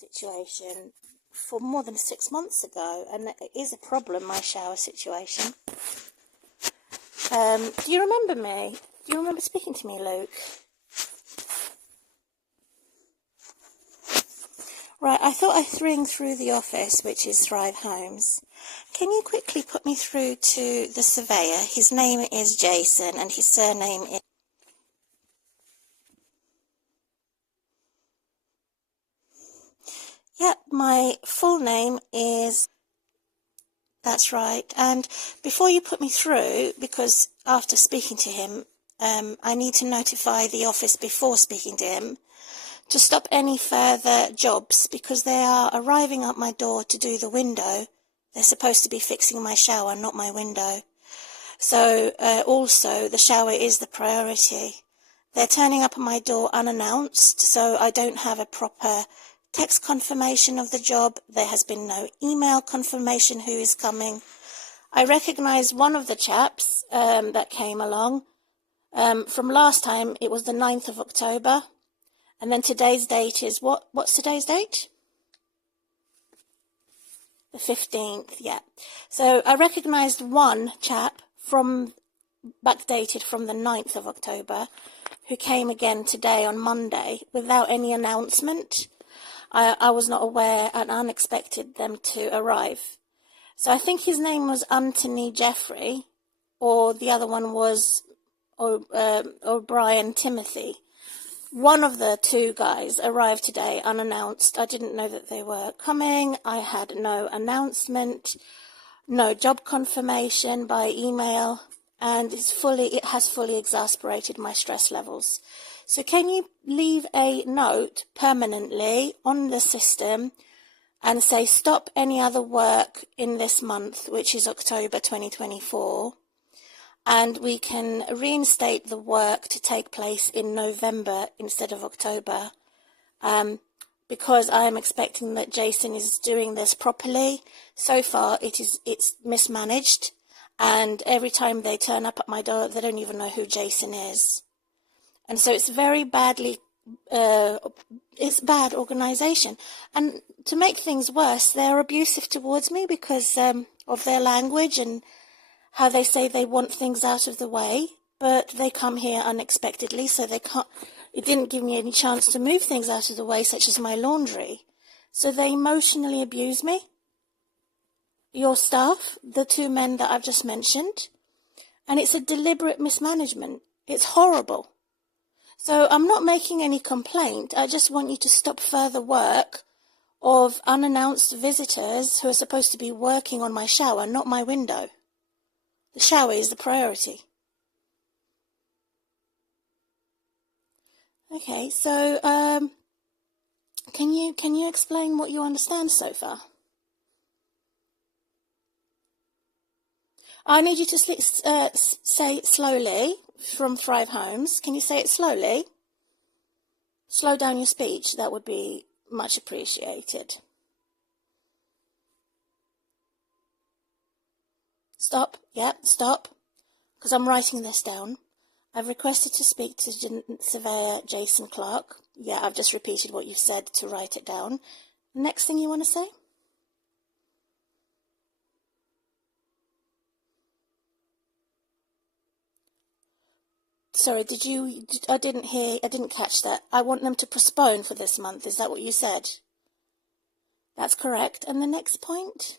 situation for more than 6 months ago, and it is a problem, my shower situation. Do you remember me? Do you remember speaking to me, Luke? Right, I thought I'd ring through the office, which is Thrive Homes. Can you quickly put me through to the surveyor? His name is Jason, and his surname is... Yep, my full name is... That's right. And before you put me through, because after speaking to him, I need to notify the office before speaking to him to stop any further jobs, because they are arriving at my door to do the window. They're supposed to be fixing my shower, not my window. So also the shower is the priority. They're turning up at my door unannounced, so I don't have a proper text confirmation of the job. There has been no email confirmation who is coming. I recognise one of the chaps that came along. From last time, it was the 9th of October. And then today's date is what? What's today's date? The 15th, yeah. So I recognised one chap backdated from the 9th of October, who came again today on Monday without any announcement. I was not aware and unexpected them to arrive. So I think his name was Anthony Jeffrey, or the other one was O'Brien Timothy. One of the two guys arrived today unannounced. I didn't know that they were coming. I had no announcement, no job confirmation by email, and it has fully exasperated my stress levels. So can you leave a note permanently on the system and say stop any other work in this month, which is October 2024, and we can reinstate the work to take place in November instead of October, because I am expecting that Jason is doing this properly. So far it's mismanaged, and every time they turn up at my door they don't even know who Jason is. And so it's very badly, it's bad organisation. And to make things worse, they're abusive towards me because of their language and how they say they want things out of the way, but they come here unexpectedly, so they can't. It didn't give me any chance to move things out of the way, such as my laundry. So they emotionally abuse me. Your staff, the two men that I've just mentioned, and it's a deliberate mismanagement. It's horrible. So I'm not making any complaint. I just want you to stop further work of unannounced visitors who are supposed to be working on my shower, not my window. The shower is the priority. Okay, so can you explain what you understand so far? I need you to say it slowly from Thrive Homes. Can you say it slowly? Slow down your speech. That would be much appreciated. Stop. Yep, stop. Because I'm writing this down. I've requested to speak to Surveyor Jason Clark. Yeah, I've just repeated what you've said to write it down. Next thing you want to say? Sorry, I didn't catch that. I want them to postpone for this month. Is that what you said? That's correct. And the next point?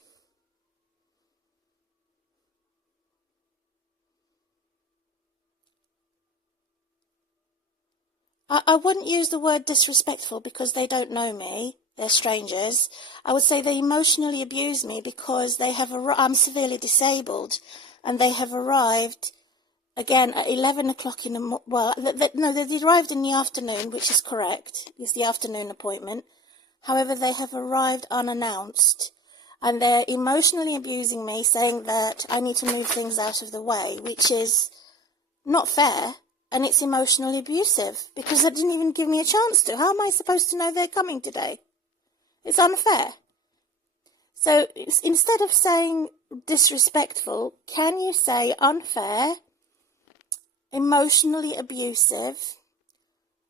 I wouldn't use the word disrespectful because they don't know me. They're strangers. I would say they emotionally abuse me because I'm severely disabled, and they have arrived again at 11 o'clock in the morning. Well, they arrived in the afternoon, which is correct. It's the afternoon appointment. However, they have arrived unannounced, and they're emotionally abusing me, saying that I need to move things out of the way, which is not fair. And it's emotionally abusive because they didn't even give me a chance to. How am I supposed to know they're coming today? It's unfair. So instead of saying disrespectful, can you say unfair, emotionally abusive,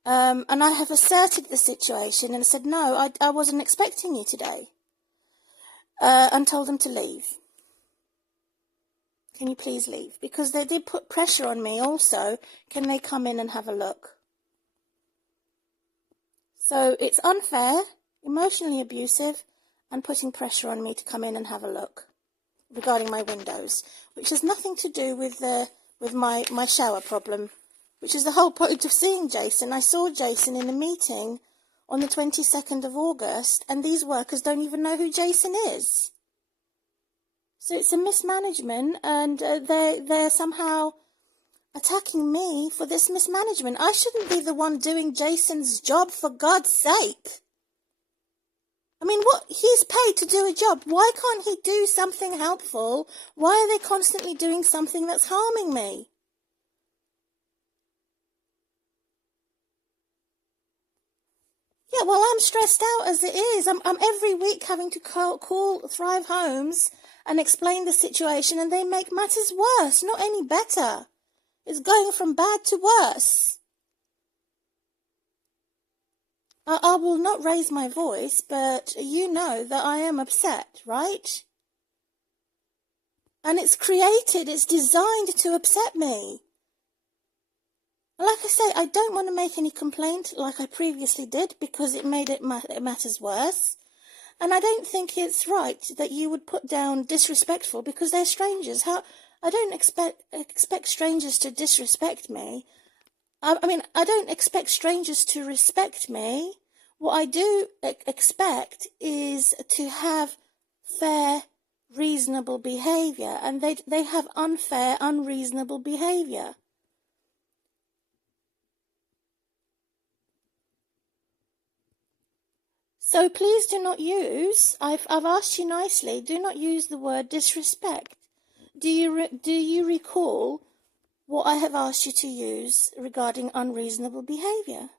And I have asserted the situation and said, no, I wasn't expecting you today. And told them to leave. Can you please leave? Because they did put pressure on me also. Can they come in and have a look? So it's unfair, emotionally abusive, and putting pressure on me to come in and have a look regarding my windows, which has nothing to do with my shower problem, which is the whole point of seeing Jason. I saw Jason in a meeting on the 22nd of August, and these workers don't even know who Jason is. So it's a mismanagement, and they're somehow attacking me for this mismanagement. I shouldn't be the one doing Jason's job, for God's sake. I mean, what? He's paid to do a job. Why can't he do something helpful? Why are they constantly doing something that's harming me? Yeah, well, I'm stressed out as it is. I'm every week having to call Thrive Homes and explain the situation, and they make matters worse, not any better. It's going from bad to worse. I will not raise my voice, but you know that I am upset, right? And it's designed to upset me. Like I say, I don't want to make any complaint like I previously did, because it made it matters worse. And I don't think it's right that you would put down disrespectful because they're strangers. I don't expect strangers to disrespect me. I mean, I don't expect strangers to respect me. What I do expect is to have fair, reasonable behaviour, and they have unfair, unreasonable behaviour. So please do not use, I've asked you nicely, do not use the word disrespect. Do you recall what I have asked you to use regarding unreasonable behaviour?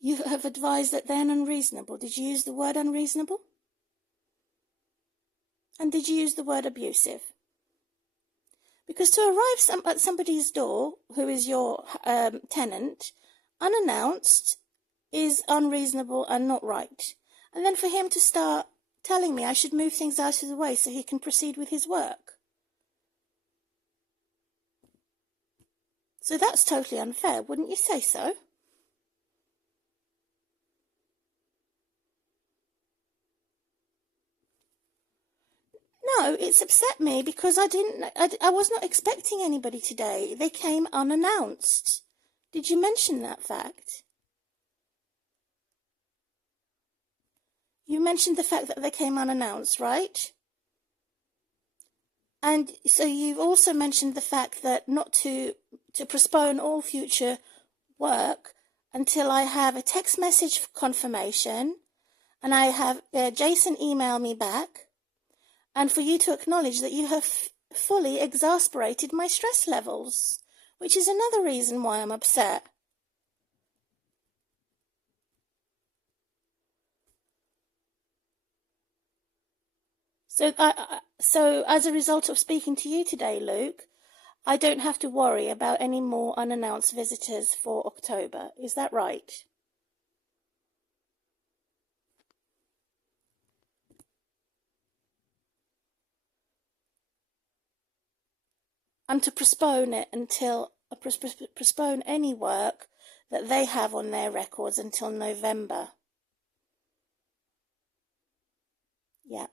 You have advised that they're unreasonable. Did you use the word unreasonable? And did you use the word abusive? Because to arrive at somebody's door, who is your tenant, unannounced, is unreasonable and not right. And then for him to start telling me I should move things out of the way so he can proceed with his work. So that's totally unfair, wouldn't you say so? No, it's upset me because I was not expecting anybody today. They came unannounced. Did you mention that fact? You mentioned the fact that they came unannounced, right? And so you've also mentioned the fact that not to postpone all future work until I have a text message confirmation and I have Jason email me back, and for you to acknowledge that you have fully exasperated my stress levels, which is another reason why I'm upset. So as a result of speaking to you today, Luke, I don't have to worry about any more unannounced visitors for October. Is that right? And to postpone it until postpone any work that they have on their records until November. Yeah.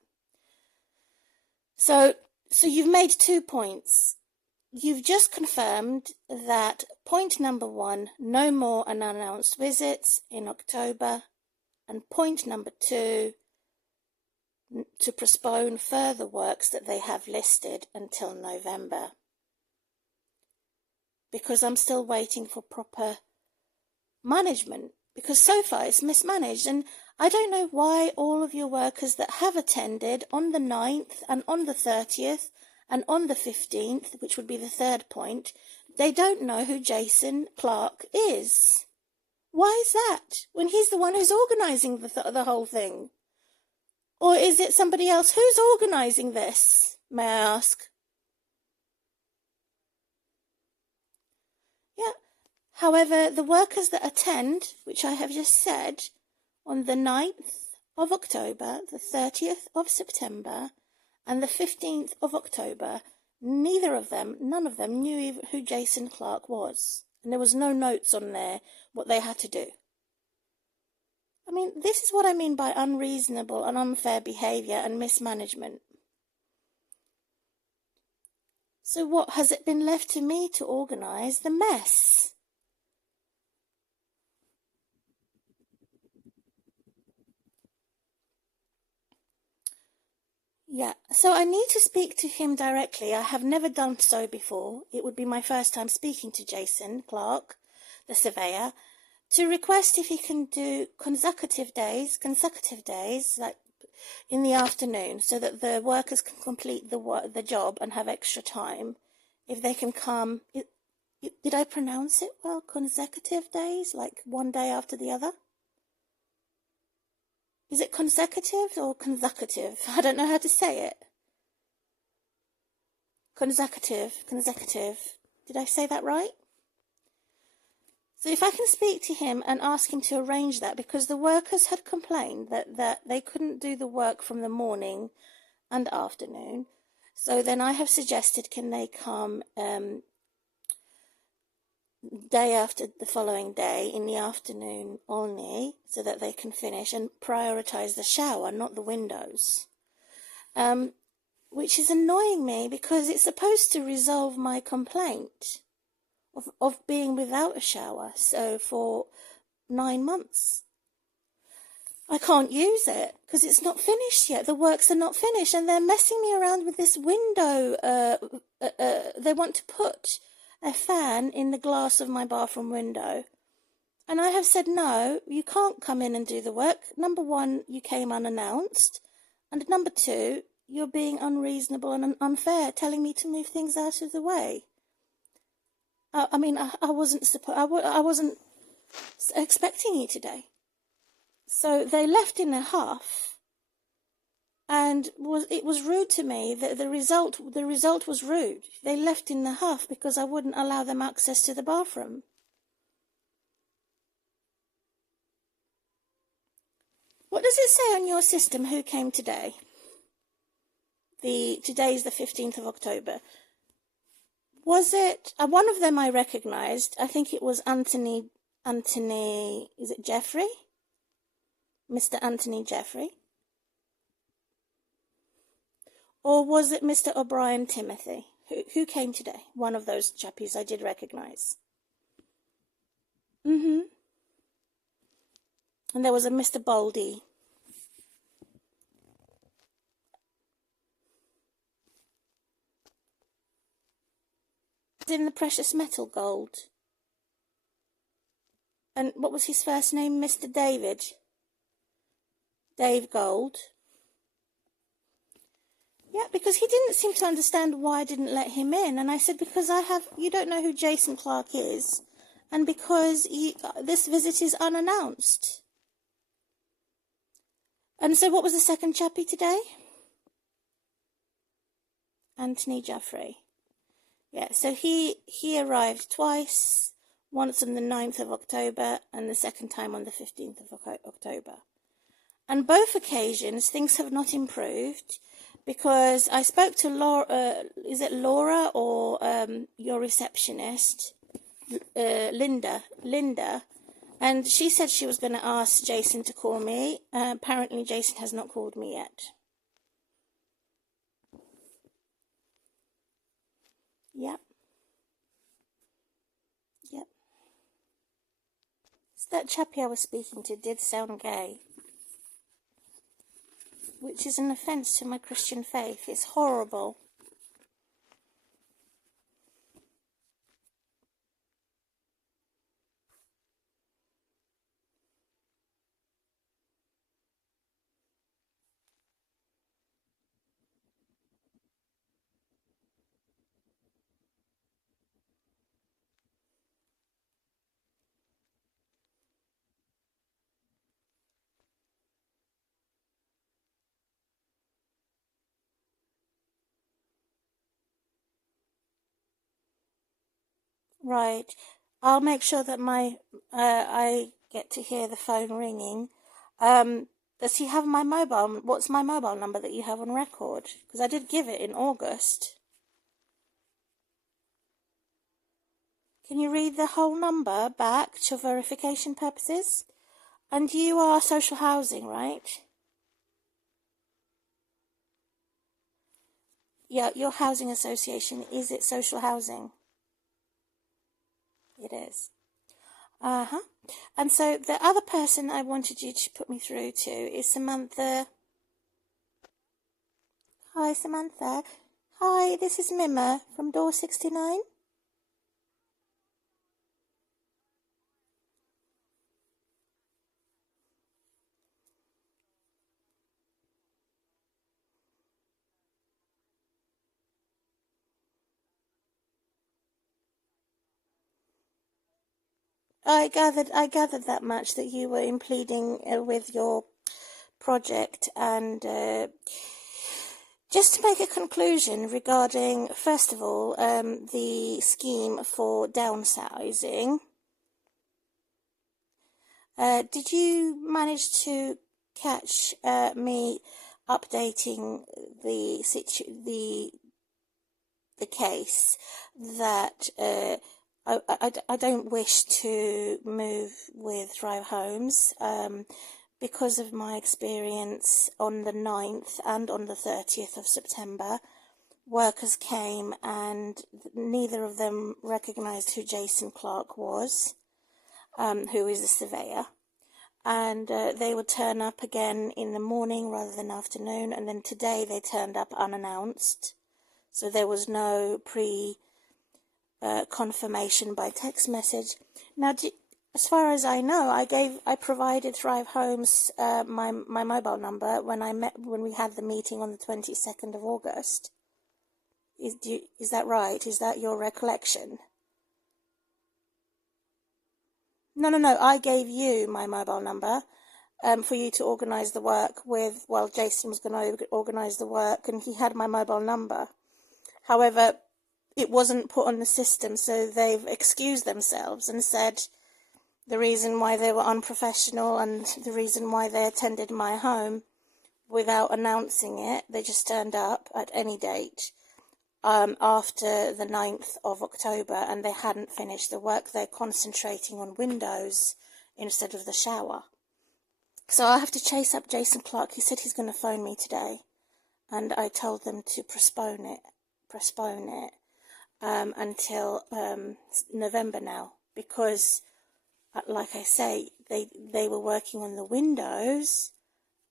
So you've made 2 points. You've just confirmed that point number 1, no more unannounced visits in October, and point number 2, to postpone further works that they have listed until November. Because I'm still waiting for proper management, because so far it's mismanaged, and I don't know why all of your workers that have attended on the 9th and on the 30th and on the 15th, which would be the 3rd point, they don't know who Jason Clark is. Why is that, when he's the one who's organising the whole thing? Or is it somebody else? Who's organising this, may I ask? However, the workers that attend, which I have just said, on the 9th of October, the 30th of September, and the 15th of October, none of them knew who Jason Clark was. And there was no notes on there what they had to do. I mean, this is what I mean by unreasonable and unfair behaviour and mismanagement. So what, has it been left to me to organise the mess? Yeah, so I need to speak to him directly. I have never done so before. It would be my first time speaking to Jason Clark, the surveyor, to request if he can do consecutive days, like in the afternoon, so that the workers can complete the job and have extra time. If they can come, did I pronounce it well? Consecutive days, like one day after the other? Is it consecutive or consecutive? I don't know how to say it. Consecutive. Did I say that right? So if I can speak to him and ask him to arrange that, because the workers had complained that they couldn't do the work from the morning and afternoon. So then I have suggested, can they come day after the following day in the afternoon only, so that they can finish and prioritise the shower, not the windows. Which is annoying me, because it's supposed to resolve my complaint of being without a shower, so for 9 months. I can't use it because it's not finished yet. The works are not finished, and they're messing me around with this window. They want to put a fan in the glass of my bathroom window. And I have said, no, you can't come in and do the work. Number one, you came unannounced. And number two, you're being unreasonable and unfair, telling me to move things out of the way. I wasn't expecting you today. So they left in a huff, and it was rude to me. The result was rude. They left in the huff because I wouldn't allow them access to the bathroom. What does it say on your system? Who came today? Today's the 15th of October. Was it one of them I recognised? I think it was Anthony. Is it Jeffrey? Mr. Anthony Jeffrey? Or was it Mr. O'Brien Timothy? Who came today? One of those chappies I did recognise. And there was a Mr. Baldy. In the precious metal gold. And what was his first name? Mr. David. Dave Gold. Yeah, because he didn't seem to understand why I didn't let him in. And I said, because you don't know who Jason Clark is. And because this visit is unannounced. And so what was the second chappie today? Anthony Jeffrey. Yeah, so he arrived twice. Once on the 9th of October and the second time on the 15th of October. And both occasions, things have not improved, because I spoke to Laura, is it Laura or your receptionist, Linda, and she said she was going to ask Jason to call me. Apparently Jason has not called me yet. Yep. So that chappie I was speaking to did sound gay, which is an offence to my Christian faith. It's horrible. Right. I'll make sure that I get to hear the phone ringing. Does he have my mobile? What's my mobile number that you have on record? Because I did give it in August. Can you read the whole number back to verification purposes? And you are social housing, right? Yeah, your housing association, is it social housing? It is. Uh-huh. And so the other person I wanted you to put me through to is Samantha. Hi, Samantha. Hi, this is Mima from Door 69. I gathered that much, that you were in pleading with your project, and just to make a conclusion regarding, first of all, the scheme for downsizing. Did you manage to catch me updating the case that I don't wish to move with Thrive Homes because of my experience on the 9th and on the 30th of September? Workers came and neither of them recognised who Jason Clark was, who is a surveyor. And they would turn up again in the morning rather than afternoon, and then today they turned up unannounced. So there was no confirmation by text message. Now, as far as I know, I provided Thrive Homes my mobile number when we had the meeting on the 22nd of August. Is that right? Is that your recollection? No. I gave you my mobile number for you to organise the work with. Well, Jason was going to organise the work, and he had my mobile number. However, it wasn't put on the system, so they've excused themselves and said the reason why they were unprofessional and the reason why they attended my home without announcing it. They just turned up at any date after the 9th of October, and they hadn't finished the work. They're concentrating on windows instead of the shower. So I have to chase up Jason Clark. He said he's going to phone me today, and I told them to postpone it until November now, because like I say, they were working on the windows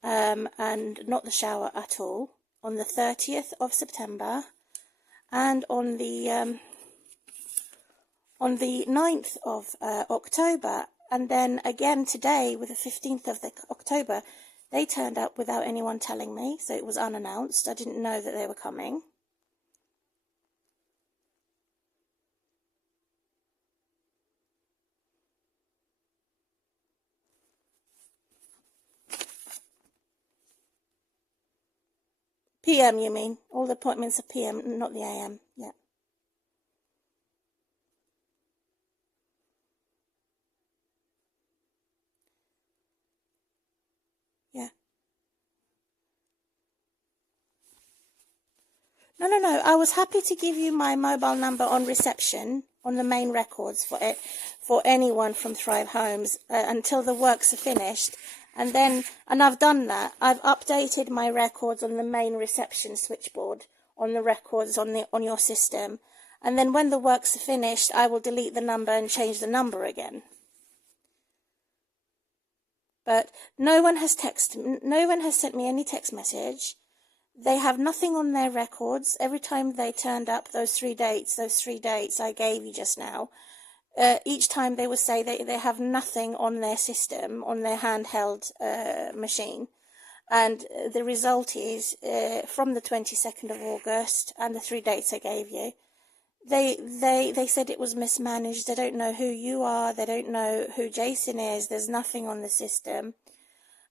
and not the shower at all on the 30th of September and on the 9th of October, and then again today with the 15th of October. They turned up without anyone telling me, so it was unannounced. I didn't know that they were coming. PM, you mean? All the appointments are PM, not the AM. Yeah. Yeah. No. I was happy to give you my mobile number on reception, on the main records for anyone from Thrive Homes until the works are finished. And I've done that. I've updated my records on the main reception switchboard, on the records on your system. And then when the works are finished, I will delete the number and change the number again. But no one has sent me any text message. They have nothing on their records. Every time they turned up, those three dates I gave you just now, each time they would say they have nothing on their system, on their handheld machine. And the result is, from the 22nd of August and the 3 dates I gave you, they said it was mismanaged. They don't know who you are. They don't know who Jason is. There's nothing on the system.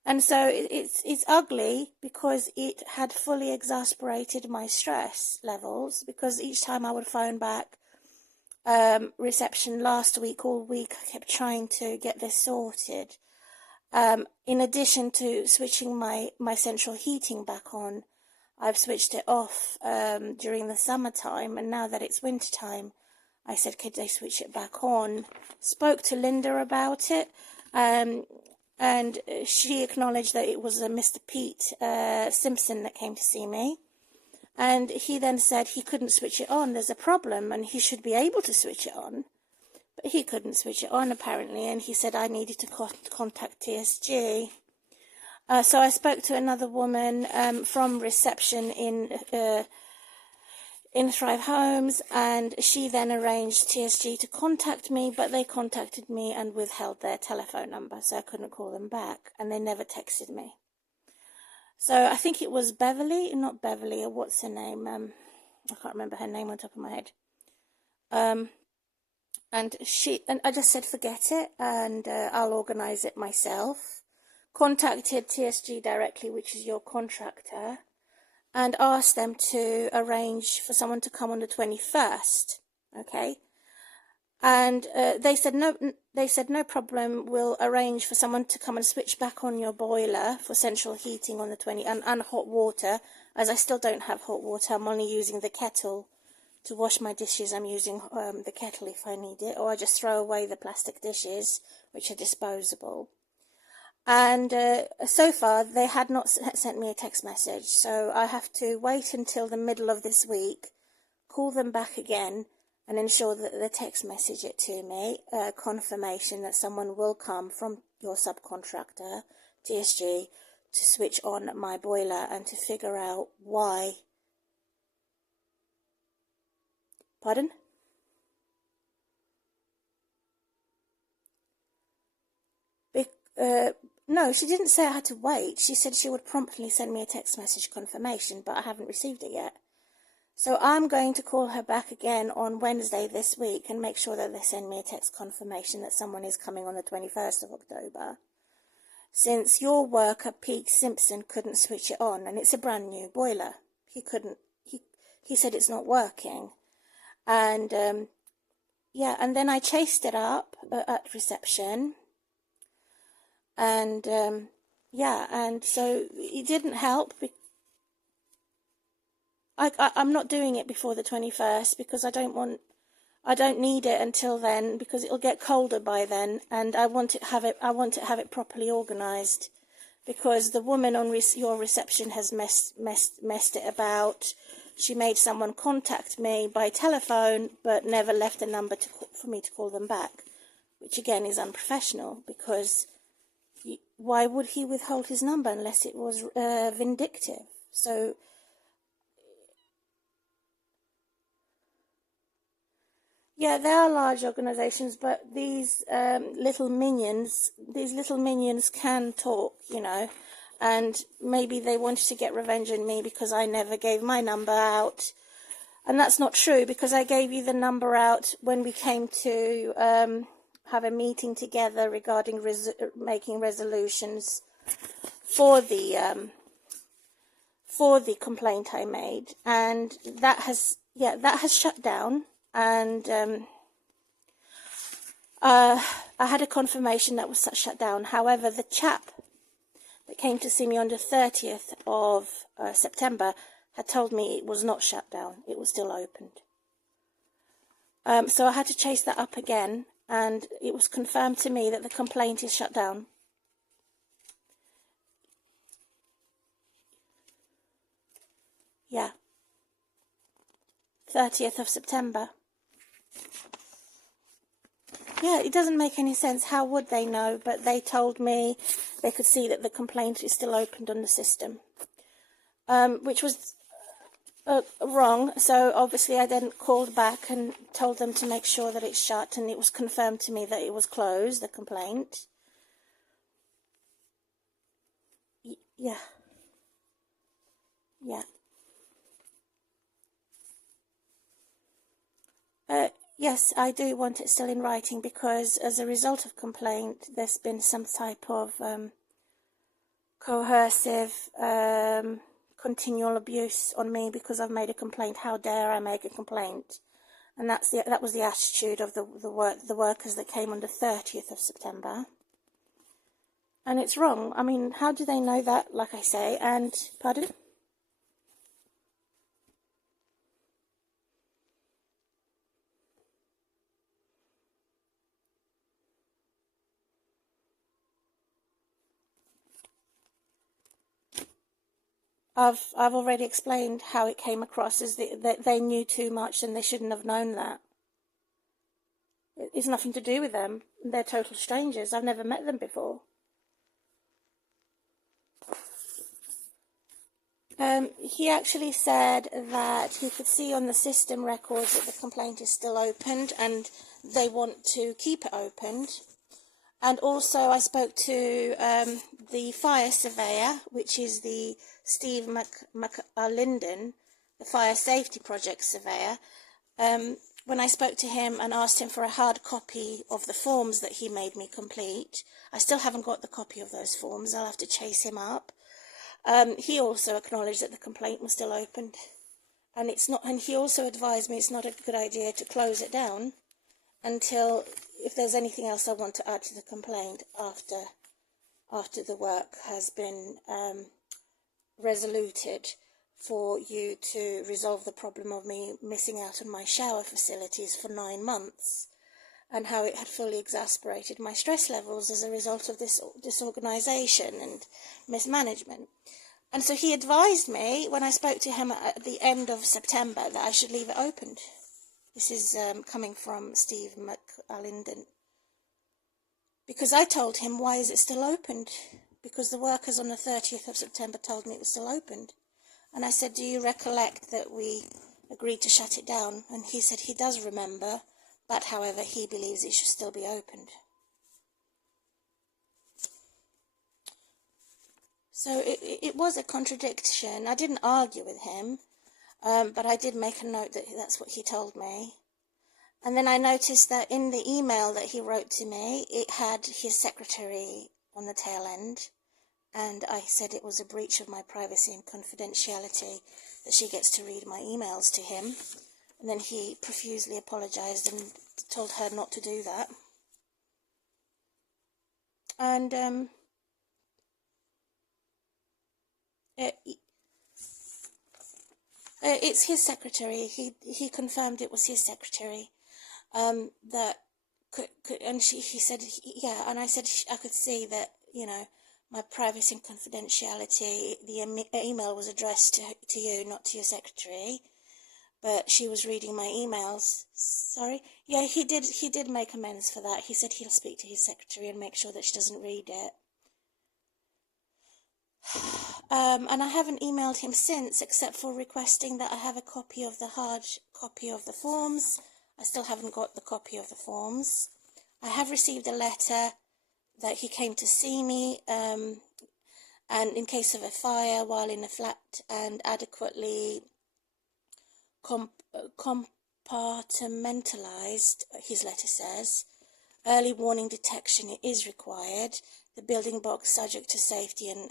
And so it's ugly, because it had fully exasperated my stress levels, because each time I would phone back, reception last week, all week. I kept trying to get this sorted. In addition to switching my central heating back on, I've switched it off during the summertime, and now that it's wintertime, I said, could they switch it back on? Spoke to Linda about it, and she acknowledged that it was a Mr. Pete Simpson that came to see me. And he then said he couldn't switch it on. There's a problem, and he should be able to switch it on. But he couldn't switch it on, apparently, and he said I needed to contact TSG. So I spoke to another woman from reception in Thrive Homes, and she then arranged TSG to contact me, but they contacted me and withheld their telephone number, so I couldn't call them back, and they never texted me. So I think it was Beverly, not Beverly, or what's her name? I can't remember her name on top of my head. And I just said, forget it, and I'll organise it myself. Contacted TSG directly, which is your contractor, and asked them to arrange for someone to come on the 21st. Okay. And they said no problem. We'll arrange for someone to come and switch back on your boiler for central heating on the 20th and hot water. As I still don't have hot water, I'm only using the kettle to wash my dishes. I'm using the kettle if I need it, or I just throw away the plastic dishes, which are disposable. And so far they had not sent me a text message, so I have to wait until the middle of this week, call them back again, and ensure that they text message it to me, confirmation that someone will come from your subcontractor, TSG, to switch on my boiler and to figure out why. Pardon? No, she didn't say I had to wait. She said she would promptly send me a text message confirmation, but I haven't received it yet. So I'm going to call her back again on Wednesday this week and make sure that they send me a text confirmation that someone is coming on the 21st of October. Since your worker, Pete Simpson, couldn't switch it on, and it's a brand new boiler. He said it's not working. And, yeah, and then I chased it up at reception. And, yeah, and so it didn't help. I'm not doing it before the 21st because I don't need it until then, because it'll get colder by then, and I want to have it properly organised, because the woman on your reception has messed it about. She made someone contact me by telephone, but never left a number for me to call them back, which again is unprofessional, because why would he withhold his number unless it was vindictive? So, yeah, there are large organisations, but these little minions can talk, you know, and maybe they wanted to get revenge on me because I never gave my number out. And that's not true, because I gave you the number out when we came to have a meeting together regarding making resolutions for the complaint I made, and that has shut down. And I had a confirmation that was shut down. However, the chap that came to see me on the 30th of September had told me it was not shut down. It was still opened. So I had to chase that up again, and it was confirmed to me that the complaint is shut down. Yeah. 30th of September. Yeah, it doesn't make any sense. How would they know? But they told me they could see that the complaint is still opened on the system, which was wrong. So obviously I then called back and told them to make sure that it's shut, and it was confirmed to me that it was closed, the complaint. Yeah. Yeah. Yes, I do want it still in writing, because as a result of complaint, there's been some type of coercive, continual abuse on me because I've made a complaint. How dare I make a complaint? And that was the attitude of the workers that came on the 30th of September. And it's wrong. I mean, how do they know that, like I say? And, pardon? I've already explained how it came across as that they knew too much and they shouldn't have known that. It's nothing to do with them. They're total strangers. I've never met them before. He actually said that he could see on the system records that the complaint is still opened and they want to keep it opened. And also I spoke to the fire surveyor, which is the Steve Linden, the fire safety project surveyor. When I spoke to him and asked him for a hard copy of the forms that he made me complete, I still haven't got the copy of those forms. I'll have to chase him up. He also acknowledged that the complaint was still opened, and it's not. And he also advised me it's not a good idea to close it down until, if there's anything else I want to add to the complaint after the work has been resoluted, for you to resolve the problem of me missing out on my shower facilities for 9 months, and how it had fully exasperated my stress levels as a result of this disorganisation and mismanagement. And so he advised me, when I spoke to him at the end of September, that I should leave it opened. This is coming from Steve Linden. Because I told him, why is it still opened? Because the workers on the 30th of September told me it was still opened. And I said, do you recollect that we agreed to shut it down? And he said he does remember, but however, he believes it should still be opened. So it was a contradiction. I didn't argue with him, but I did make a note that that's what he told me. And then I noticed that in the email that he wrote to me, it had his secretary on the tail end. And I said it was a breach of my privacy and confidentiality that she gets to read my emails to him. And then he profusely apologised and told her not to do that. And it's his secretary. He confirmed it was his secretary. That could and he said, yeah, and I said I could see that, you know, my privacy and confidentiality, the email was addressed to you, not to your secretary, but she was reading my emails. Sorry? Yeah, he did make amends for that. He said he'll speak to his secretary and make sure that she doesn't read it. And I haven't emailed him since, except for requesting that I have a copy of the hard copy of the forms. I still haven't got the copy of the forms. I have received a letter that he came to see me, and in case of a fire while in a flat, and adequately compartmentalized, his letter says. Early warning detection is required. The building box subject to safety and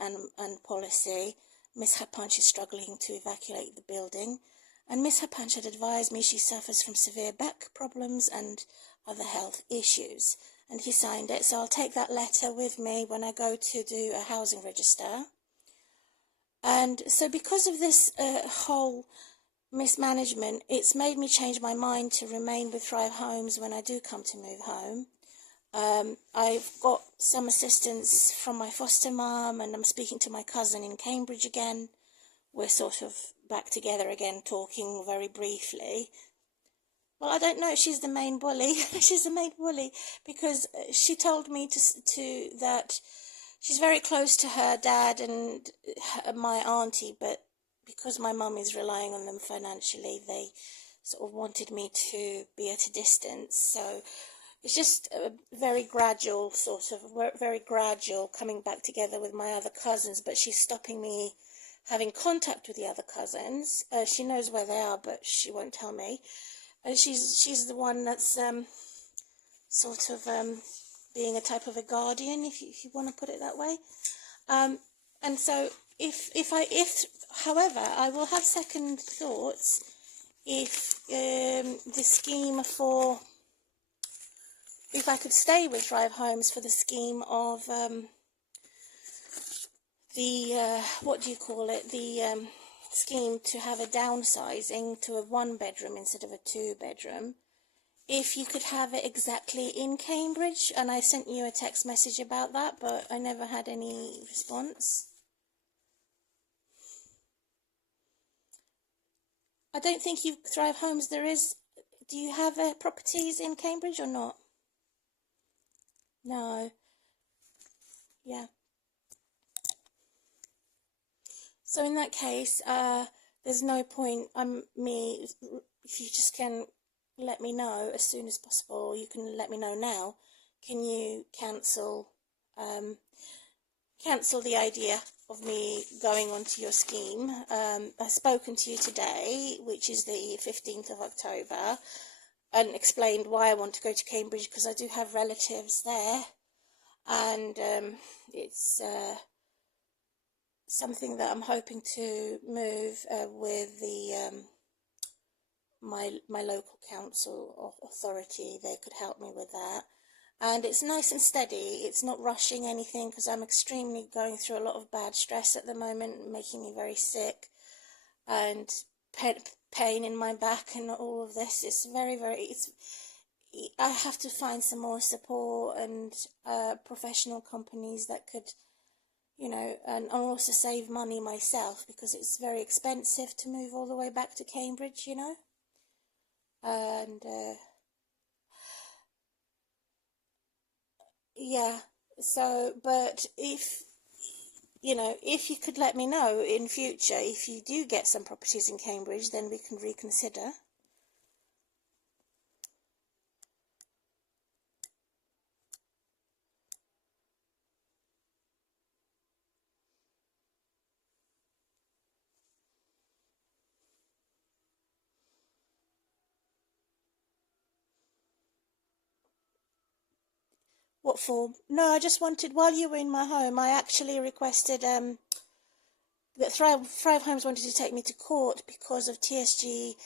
policy. Miss Hapunch is struggling to evacuate the building. And Miss Hapunch had advised me she suffers from severe back problems and other health issues. And he signed it, so I'll take that letter with me when I go to do a housing register. And so because of this whole mismanagement, it's made me change my mind to remain with Thrive Homes when I do come to move home. I've got some assistance from my foster mum, and I'm speaking to my cousin in Cambridge again. We're sort of back together again, talking very briefly. Well, I don't know. She's the main bully. She's the main bully because she told me that she's very close to her dad and my auntie, but because my mum is relying on them financially, they sort of wanted me to be at a distance. So it's just a very gradual coming back together with my other cousins, but she's stopping me having contact with the other cousins. She knows where they are, but she won't tell me. And she's the one that's being a type of a guardian, if you want to put it that way. And so if however, I will have second thoughts if the scheme for, if I could stay with Drive Homes for the scheme of what do you call it, the scheme to have a downsizing to a 1-bedroom instead of a 2-bedroom, if you could have it exactly in Cambridge. And I sent you a text message about that, but I never had any response. I don't think you Thrive Homes, there is, do you have properties in Cambridge or not? No. Yeah. So in that case, there's no point, if you just can let me know as soon as possible, you can let me know now, can you cancel the idea of me going onto your scheme? I've spoken to you today, which is the 15th of October, and explained why I want to go to Cambridge, because I do have relatives there, and it's something that I'm hoping to move with the my local council or authority. They could help me with that, and it's nice and steady. It's not rushing anything, because I'm extremely going through a lot of bad stress at the moment, making me very sick, and pain in my back and all of this. It's very, I have to find some more support and professional companies that could, you know, and also save money myself, because it's very expensive to move all the way back to Cambridge, you know. And yeah, so, but if, you know, if you could let me know in future, if you do get some properties in Cambridge, then we can reconsider. What form? No, I just wanted, while you were in my home, I actually requested that Thrive Homes wanted to take me to court because of TSG.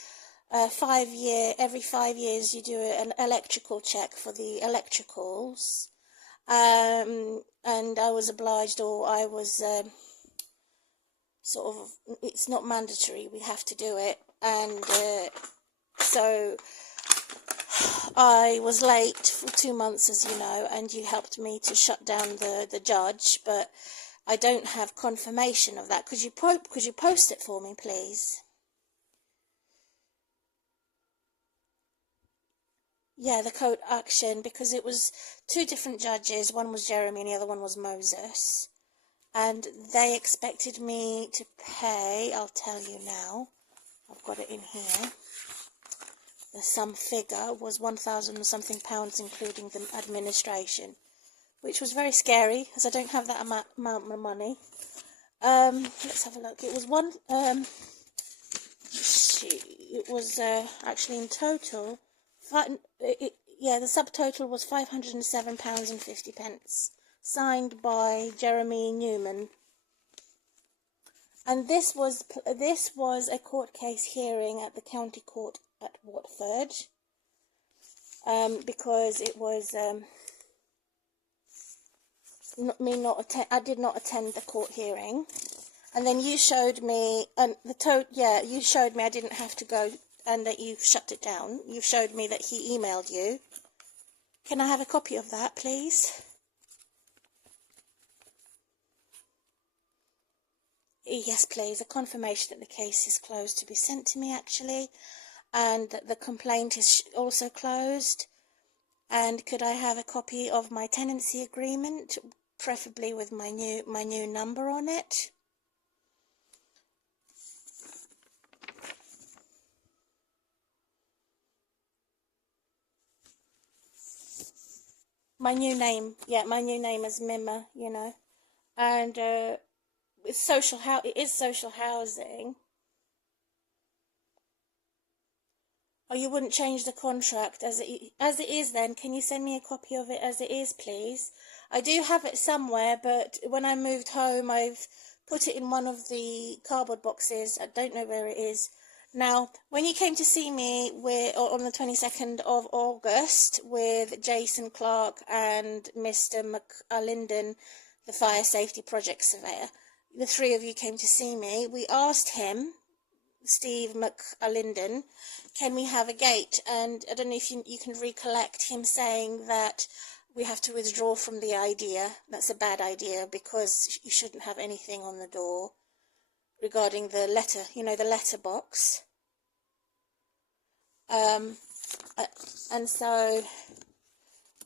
Every 5 years you do an electrical check for the electricals, and I was obliged, or I was sort of, it's not mandatory, we have to do it, and so I was late for 2 months, as you know, and you helped me to shut down the judge, but I don't have confirmation of that. Could you post it for me, please? Yeah, the court action, because it was 2 different judges. One was Jeremy and the other one was Moses. And they expected me to pay, I'll tell you now, I've got it in here. The sum figure was 1,000 something pounds, including the administration, which was very scary, as I don't have that amount of money. Let's have a look. It was it was actually in total, the subtotal was £507.50, signed by Jeremy Newman. And this was a court case hearing at the county court at Watford, because it was I did not attend the court hearing. And then you showed me, you showed me I didn't have to go, and that you shut it down. You showed me that he emailed you. Can I have a copy of that, please? Yes, please. A confirmation that the case is closed to be sent to me, actually, and that the complaint is also closed. And could I have a copy of my tenancy agreement, preferably with my new number on it? My new name is Mima, you know, and it is social housing. Oh, you wouldn't change the contract as it is then? Can you send me a copy of it as it is, please? I do have it somewhere, but when I moved home, I've put it in one of the cardboard boxes. I don't know where it is Now, when you came to see me on the 22nd of August with Jason Clark and Mr. McAlinden, the fire safety project surveyor, the three of you came to see me. We asked him, Steve McAlinden, can we have a gate? And I don't know if you can recollect him saying that we have to withdraw from the idea. That's a bad idea because you shouldn't have anything on the door regarding the letter, the letter box. And so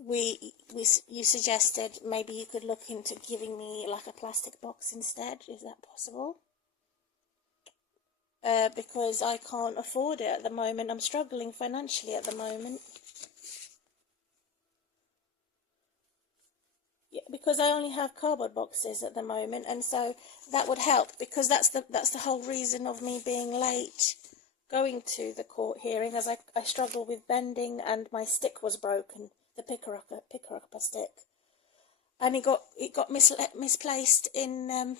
you suggested maybe you could look into giving me like a plastic box instead. Is that possible? Because I can't afford it at the moment. I'm struggling financially at the moment. Yeah, because I only have cardboard boxes at the moment, and so that would help, because that's the whole reason of me being late going to the court hearing, as I struggle with bending and my stick was broken, the picker upper stick, and it got misplaced in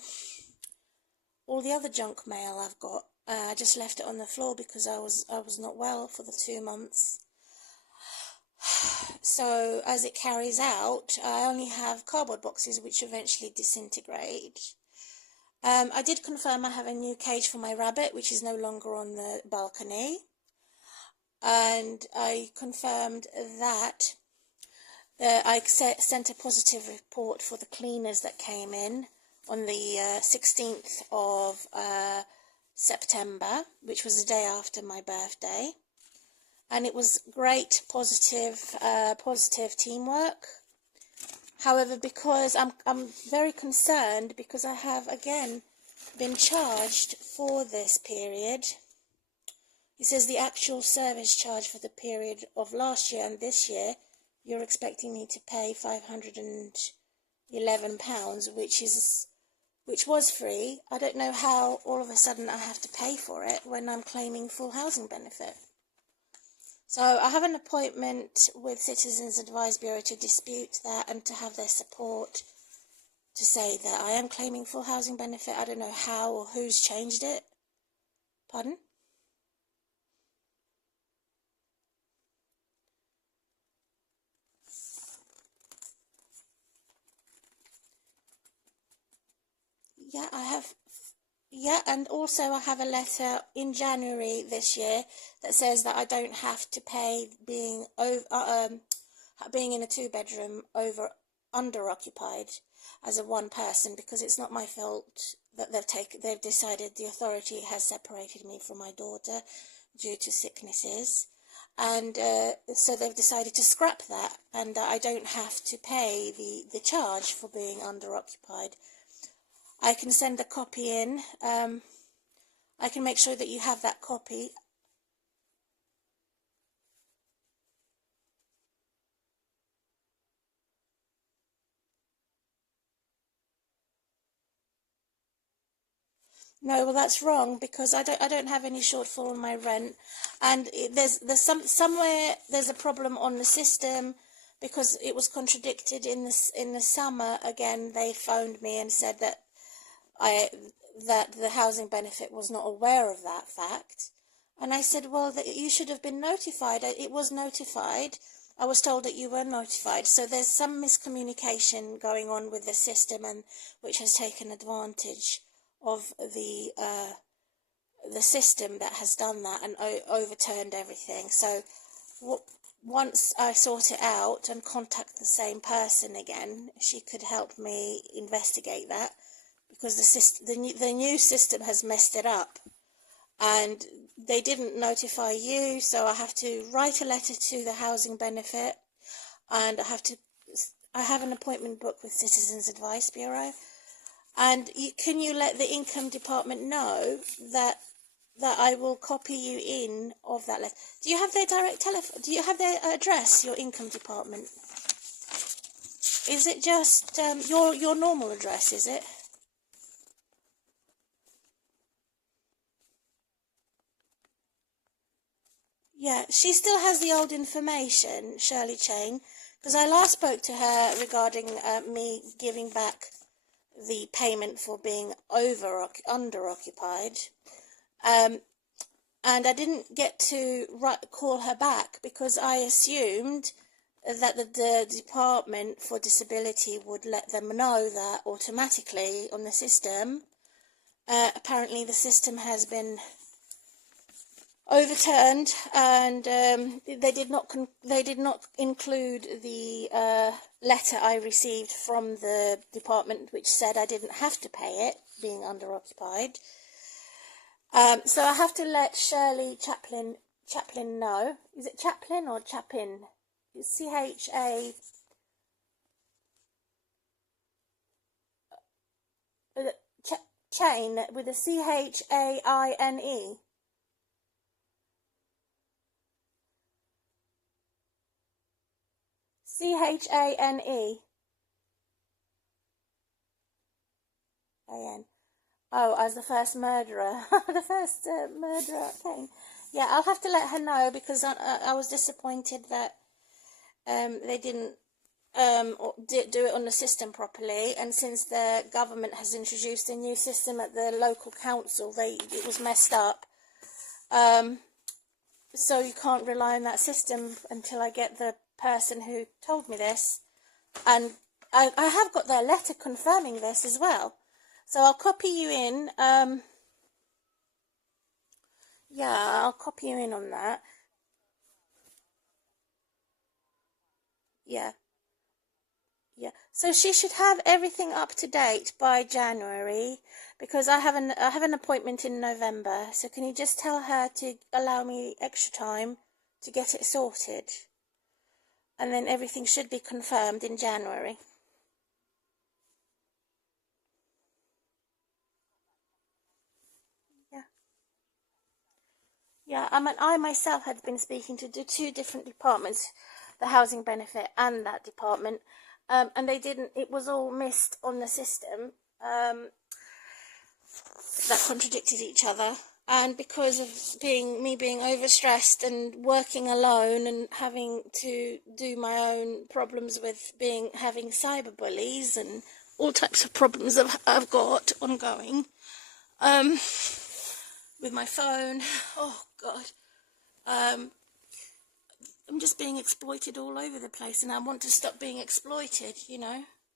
all the other junk mail I've got. I just left it on the floor because I was not well for the 2 months. So as it carries out, I only have cardboard boxes which eventually disintegrate. I did confirm I have a new cage for my rabbit, which is no longer on the balcony. And I confirmed that I sent a positive report for the cleaners that came in on the 16th of September, which was the day after my birthday. And it was great, positive teamwork. However, because I'm very concerned, because I have again been charged for this period. It says the actual service charge for the period of last year and this year, you're expecting me to pay £511, which was free. I don't know how all of a sudden I have to pay for it when I'm claiming full housing benefit. So I have an appointment with Citizens Advice Bureau to dispute that and to have their support to say that I am claiming full housing benefit. I don't know how or who's changed it. Pardon? Yeah, I have. Yeah, and also I have a letter in January this year that says that I don't have to pay being in a 2-bedroom under-occupied as a one person, because it's not my fault that they've decided, the authority has separated me from my daughter due to sicknesses, and so they've decided to scrap that, and I don't have to pay the charge for being under-occupied. I can send a copy in. I can make sure that you have that copy. No, well that's wrong, because I don't have any shortfall on my rent, and there's somewhere there's a problem on the system, because it was contradicted in the summer. Again, they phoned me and said that the housing benefit was not aware of that fact, and I said, well, you should have been notified. It was notified. I was told that you were notified. So there's some miscommunication going on with the system, and which has taken advantage of the system that has done that and overturned everything. So once I sort it out and contact the same person again, she could help me investigate that, because the new system has messed it up, and they didn't notify you. So I have to write a letter to the housing benefit, and I have an appointment booked with Citizens Advice Bureau. And can you let the income department know that I will copy you in of that letter? Do you have their direct telephone? Do you have their address, your income department? Is it just your normal address, is it? Yeah, she still has the old information, Shirley Chain, because I last spoke to her regarding me giving back the payment for being under-occupied. and I didn't get to call her back because I assumed that the Department for Disability would let them know that automatically on the system. Apparently the system has been overturned, and they did not include the letter I received from the department which said I didn't have to pay it, being under occupied. So I have to let Shirley Chaplin know. Is it Chaplin or Chapin? It's C-H-A... Chain with a C-H-A-I-N-E. C-H-A-N-E. A-N. Oh, as the first murderer. The first murderer came. Yeah, I'll have to let her know because I was disappointed that they didn't do it on the system properly, and since the government has introduced a new system at the local council, it was messed up. So you can't rely on that system until I get the person who told me this, and I have got their letter confirming this as well, so I'll copy you in. Yeah, I'll copy you in on that. Yeah. Yeah, so she should have everything up to date by January, because I have an appointment in November. So can you just tell her to allow me extra time to get it sorted, and then everything should be confirmed in January. Yeah. Yeah, I myself had been speaking to two different departments, the housing benefit and that department, and they didn't. It was all missed on the system. That contradicted each other, and because of me being overstressed and working alone and having to do my own problems with having cyberbullies and all types of problems I've got ongoing, with my phone, oh god, I'm just being exploited all over the place, and I want to stop being exploited,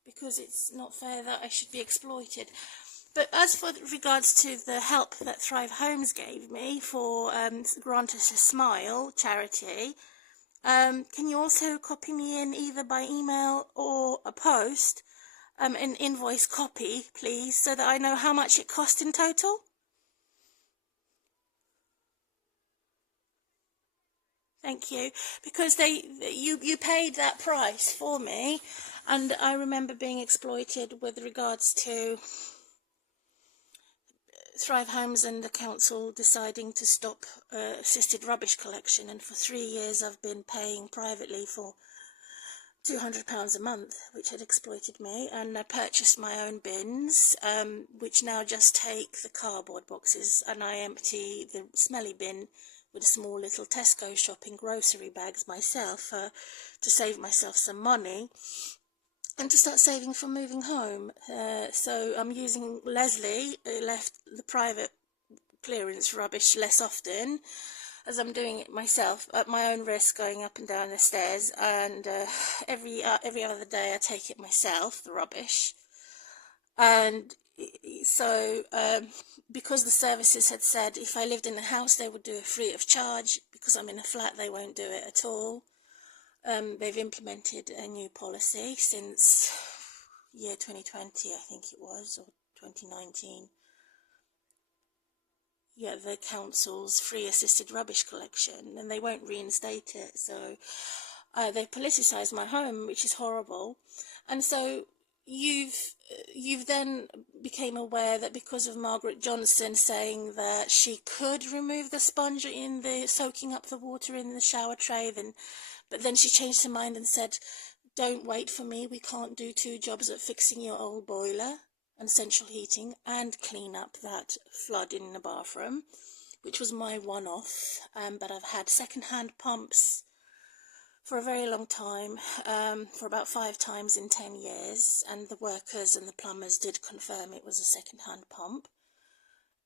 because it's not fair that I should be exploited. But as for regards to the help that Thrive Homes gave me for Grant Us a Smile charity, can you also copy me in either by email or a post, an invoice copy, please, so that I know how much it cost in total? Thank you, because you paid that price for me, and I remember being exploited with regards to Thrive Homes and the council deciding to stop assisted rubbish collection, and for 3 years I've been paying privately for £200 a month, which had exploited me, and I purchased my own bins, which now just take the cardboard boxes, and I empty the smelly bin with a small little Tesco shopping grocery bags myself, to save myself some money and to start saving for moving home. So I'm using Leslie, left the private clearance rubbish less often, as I'm doing it myself at my own risk, going up and down the stairs, and every other day I take it myself, the rubbish. And so because the services had said if I lived in the house they would do it free of charge, because I'm in a flat they won't do it at all. They've implemented a new policy since year 2020, I think it was, or 2019. Yeah, the council's free assisted rubbish collection, and they won't reinstate it. So they politicised my home, which is horrible. And so you've then became aware that because of Margaret Johnson saying that she could remove the sponge in the soaking up the water in the shower tray, but then she changed her mind and said, don't wait for me, we can't do 2 jobs at fixing your old boiler and central heating and clean up that flood in the bathroom, which was my one-off. But I've had second-hand pumps for a very long time, for about 5 times in 10 years, and the workers and the plumbers did confirm it was a second-hand pump.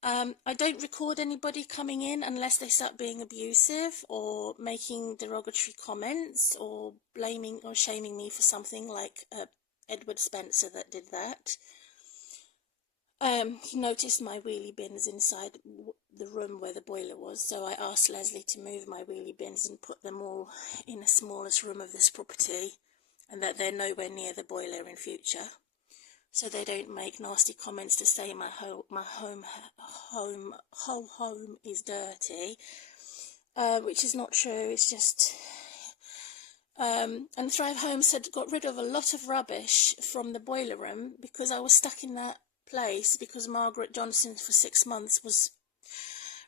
I don't record anybody coming in unless they start being abusive or making derogatory comments or blaming or shaming me for something, like Edward Spencer that did that. He noticed my wheelie bins inside the room where the boiler was, so I asked Leslie to move my wheelie bins and put them all in the smallest room of this property, and that they're nowhere near the boiler in future, so they don't make nasty comments to say my whole home is dirty, which is not true. It's just and Thrive Homes had got rid of a lot of rubbish from the boiler room because I was stuck in that place because Margaret Johnson for 6 months was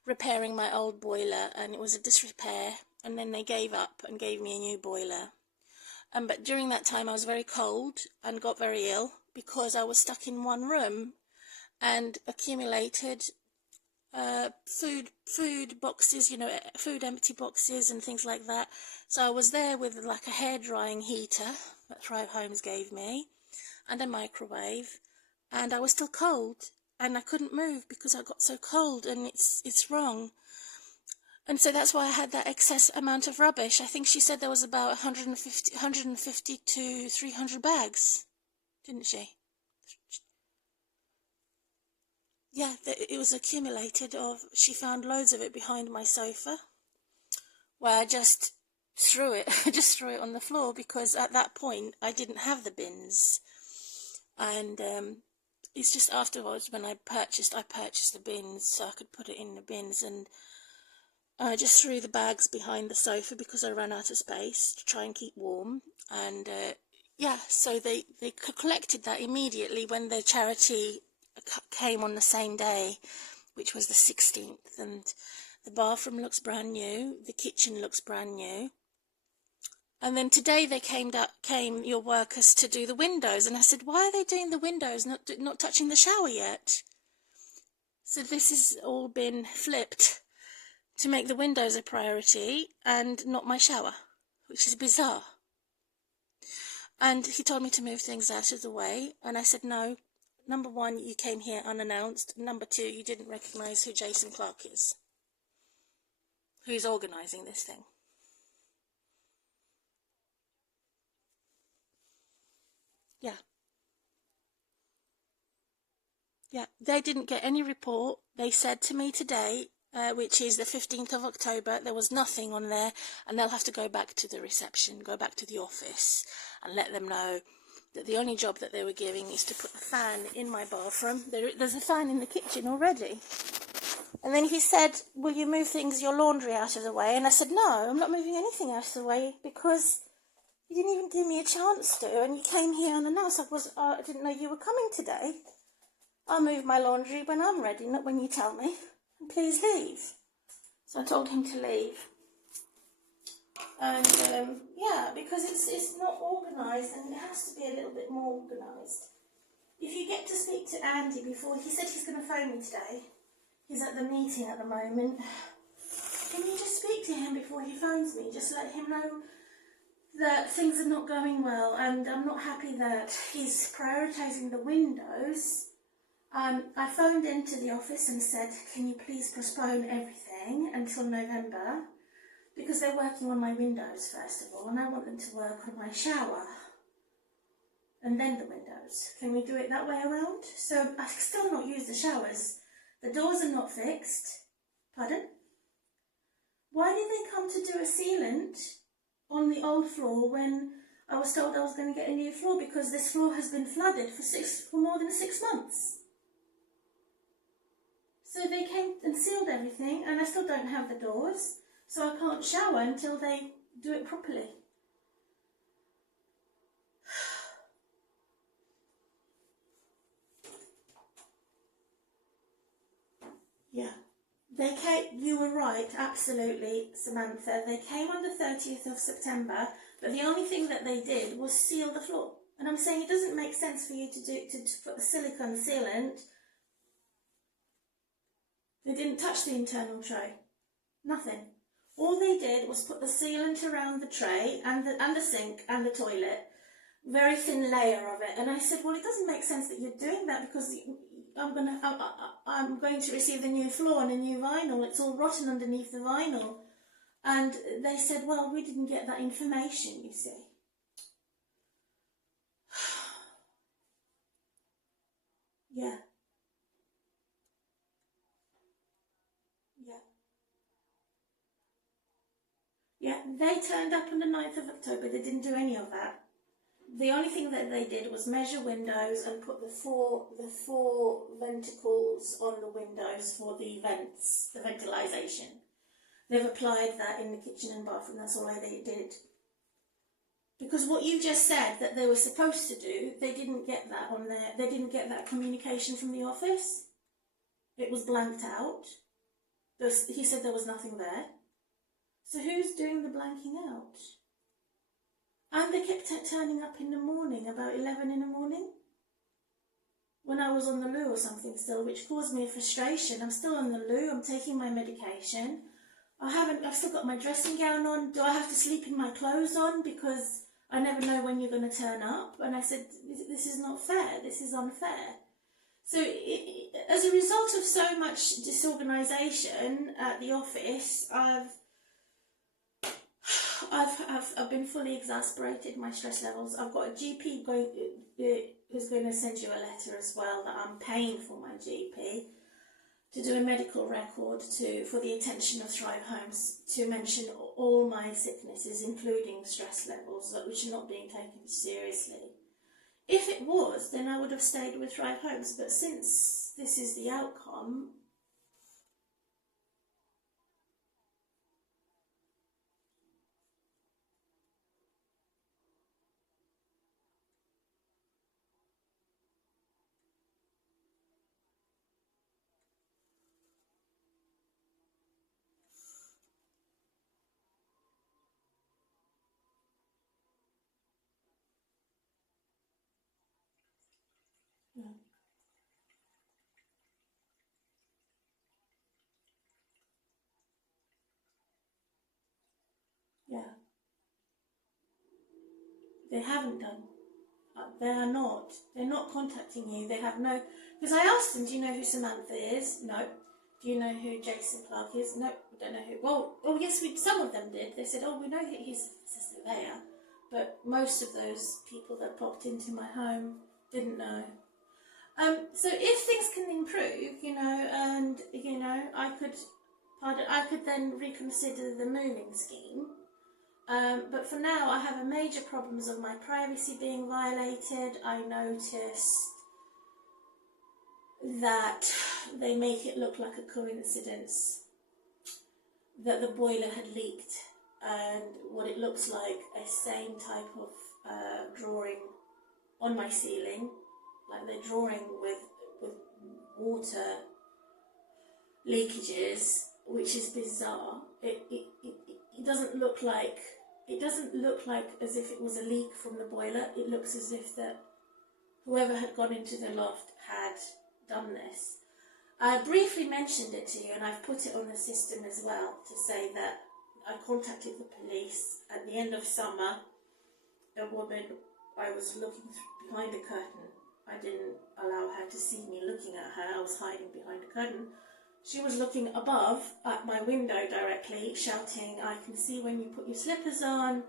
repairing my old boiler, and it was a disrepair, and then they gave up and gave me a new boiler. But during that time I was very cold and got very ill because I was stuck in one room and accumulated food boxes, food empty boxes and things like that. So I was there with like a hair drying heater that Thrive Homes gave me and a microwave, and I was still cold and I couldn't move because I got so cold, and it's wrong. And so that's why I had that excess amount of rubbish. I think she said there was about 150 to 300 bags, didn't she? Yeah, it was accumulated. She found loads of it behind my sofa, where I just threw it. I just threw it on the floor because at that point I didn't have the bins. And it's just afterwards when I purchased the bins so I could put it in the bins, and I just threw the bags behind the sofa because I ran out of space to try and keep warm. And yeah, so they collected that immediately when the charity came on the same day, which was the 16th, and the bathroom looks brand new, the kitchen looks brand new. And then today they came your workers to do the windows, and I said, why are they doing the windows, not touching the shower yet? So this has all been flipped to make the windows a priority and not my shower, which is bizarre. And he told me to move things out of the way, and I said, no, number one, you came here unannounced. Number two, you didn't recognise who Jason Clark is, who's organising this thing. Yeah, they didn't get any report. They said to me today, which is the 15th of October, there was nothing on there, and they'll have to go back to the reception, go back to the office, and let them know that the only job that they were giving is to put the fan in my bathroom. There's a fan in the kitchen already. And then he said, will you move your laundry out of the way? And I said, no, I'm not moving anything out of the way because you didn't even give me a chance to, and you came here unannounced. I didn't know you were coming today. I'll move my laundry when I'm ready, not when you tell me. And please leave. So I told him to leave. And yeah, because it's not organised, and it has to be a little bit more organised. If you get to speak to Andy before, he said he's going to phone me today. He's at the meeting at the moment. Can you just speak to him before he phones me? Just let him know that things are not going well, and I'm not happy that he's prioritising the windows. I phoned into the office and said, can you please postpone everything until November? Because they're working on my windows first of all, and I want them to work on my shower and then the windows. Can we do it that way around? So I still not use the showers. The doors are not fixed. Pardon? Why did they come to do a sealant on the old floor when I was told I was going to get a new floor? Because this floor has been flooded for more than 6 months. So they came and sealed everything, and I still don't have the doors, so I can't shower until they do it properly. Yeah, they came, you were right, absolutely, Samantha. They came on the 30th of September, but the only thing that they did was seal the floor. And I'm saying it doesn't make sense for you to put the silicone sealant. They didn't touch the internal tray. Nothing. All they did was put the sealant around the tray and the sink and the toilet. very thin layer of it. And I said, well, it doesn't make sense that you're doing that, because I'm going to receive the new floor and a new vinyl. It's all rotten underneath the vinyl. And they said, well, we didn't get that information, you see. Yeah. Yeah. Yeah, they turned up on the 9th of October. They didn't do any of that. The only thing that they did was measure windows and put the four venticles on the windows for the vents, the ventilation. They've applied that in the kitchen and bathroom. That's all they did. Because what you just said that they were supposed to do, they didn't get that on there. They didn't get that communication from the office. It was blanked out. He said there was nothing there. So who's doing the blanking out? And they kept turning up in the morning, about 11 in the morning, when I was on the loo or something still, which caused me a frustration. I'm still on the loo, I'm taking my medication. I've still got my dressing gown on. Do I have to sleep in my clothes on? Because I never know when you're going to turn up. And I said, this is not fair, this is unfair. So as a result of so much disorganisation at the office, I've been fully exasperated, my stress levels. I've got a GP who's going to send you a letter as well, that I'm paying for my GP to do a medical record for the attention of Thrive Homes, to mention all my sicknesses, including stress levels, which are not being taken seriously. If it was, then I would have stayed with Thrive Homes, but since this is the outcome, yeah. Yeah, they haven't done. They are not. They're not contacting you. They have no... Because I asked them, do you know who Samantha is? No. Do you know who Jason Clark is? No, we don't know who. Well, oh yes, some of them did. They said, oh, we know that he's a surveyor. But most of those people that popped into my home didn't know. So if things can improve, and, I could then reconsider the moving scheme. But for now, I have major problems of my privacy being violated. I noticed that they make it look like a coincidence that the boiler had leaked, and what it looks like a same type of drawing on my ceiling, like they're drawing with water leakages, which is bizarre. It doesn't look like... It doesn't look like as if it was a leak from the boiler. It looks as if that whoever had gone into the loft had done this. I briefly mentioned it to you, and I've put it on the system as well, to say that I contacted the police at the end of summer. A woman, I was looking behind a curtain. I didn't allow her to see me looking at her. I was hiding behind a curtain. She was looking above at my window directly, shouting, I can see when you put your slippers on.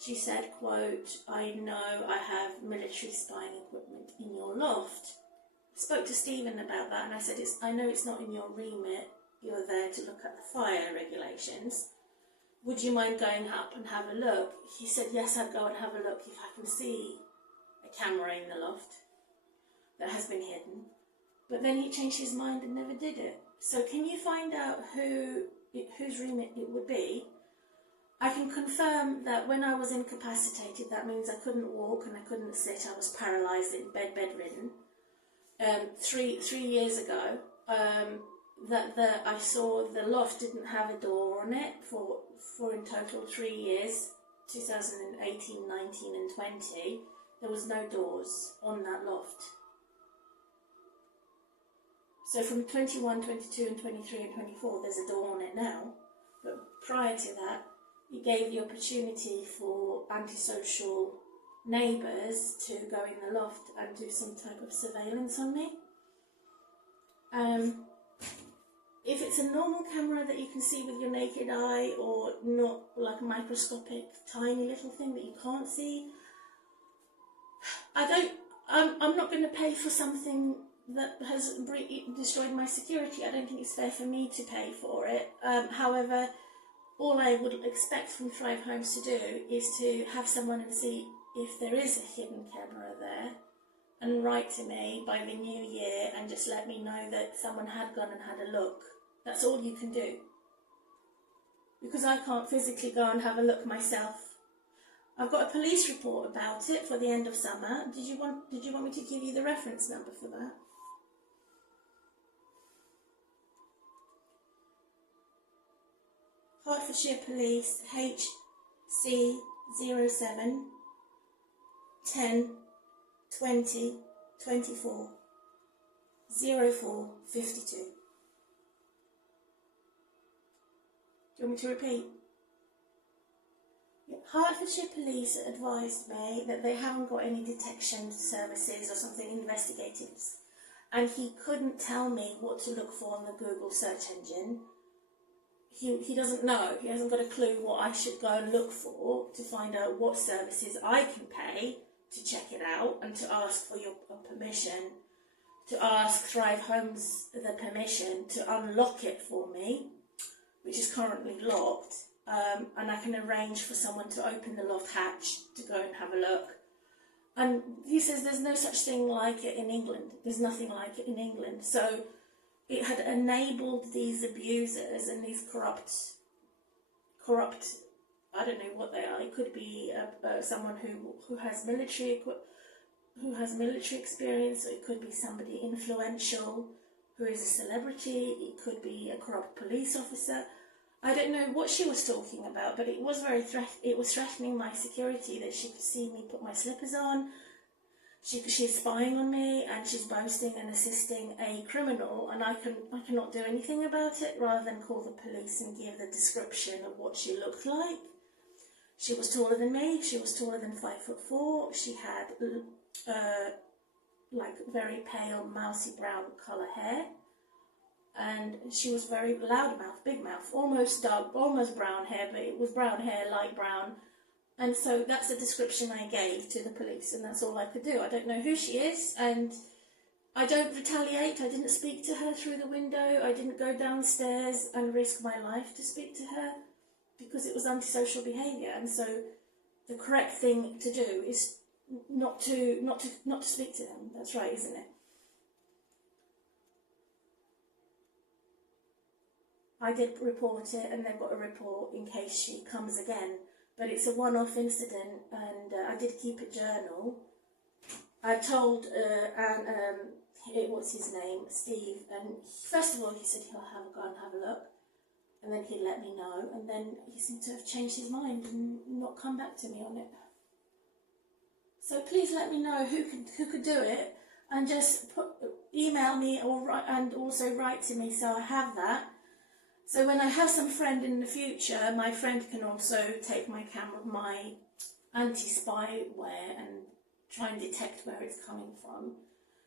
She said, quote, I know I have military spying equipment in your loft. I spoke to Stephen about that, and I said, I know it's not in your remit. You're there to look at the fire regulations. Would you mind going up and have a look? He said, yes, I'd go and have a look if I can see a camera in the loft that has been hidden. But then he changed his mind and never did it. So can you find out whose remit it would be? I can confirm that when I was incapacitated, that means I couldn't walk and I couldn't sit. I was paralysed in bedridden. 3 years ago, I saw the loft didn't have a door on it for in total 3 years, 2018, 19 and 20. There was no doors on that loft. So from 21, 22 and 23 and 24, there's a door on it now. But prior to that, it gave the opportunity for antisocial neighbours to go in the loft and do some type of surveillance on me. If it's a normal camera that you can see with your naked eye, or not like a microscopic tiny little thing that you can't see, I'm not going to pay for something that has destroyed my security. I don't think it's fair for me to pay for it. However, all I would expect from Thrive Homes to do is to have someone and see if there is a hidden camera there, and write to me by the new year and just let me know that someone had gone and had a look. That's all you can do. Because I can't physically go and have a look myself. I've got a police report about it for the end of summer. Did you want me to give you the reference number for that? Hertfordshire Police HC 07 10 20 24 04 52. Do you want me to repeat? Hertfordshire Police advised me that they haven't got any detection services or something investigative, and he couldn't tell me what to look for on the Google search engine. He doesn't know. He hasn't got a clue what I should go and look for to find out what services I can pay to check it out, and to ask for your permission, to ask Thrive Homes the permission to unlock it for me, which is currently locked, and I can arrange for someone to open the loft hatch to go and have a look. And he says there's no such thing like it in England. There's nothing like it in England. So it had enabled these abusers and these corrupt, I don't know what they are. It could be someone who has military experience, or it could be somebody influential who is a celebrity. It could be a corrupt police officer. I don't know what she was talking about, but it was it was threatening my security, that she could see me put my slippers on. She's spying on me, and she's boasting and assisting a criminal, and I cannot do anything about it rather than call the police and give the description of what she looked like. She was taller than me. She was taller than 5'4". She had like very pale, mousy brown colour hair, and she was very loud mouth, big mouth, almost dark, almost brown hair, but it was brown hair, light brown. And so that's the description I gave to the police, and that's all I could do. I don't know who she is, and I don't retaliate. I didn't speak to her through the window. I didn't go downstairs and risk my life to speak to her, because it was antisocial behaviour. And so the correct thing to do is not to speak to them. That's right, isn't it? I did report it, and they've got a report in case she comes again. But it's a one-off incident, and I did keep a journal. I told what's his name, Steve, and first of all he said he'll go and have a look, and then he'd let me know, and then he seemed to have changed his mind and not come back to me on it. So please let me know who could do it, and just email me and also write to me, so I have that. So when I have some friend in the future, my friend can also take my camera, my anti-spyware, and try and detect where it's coming from.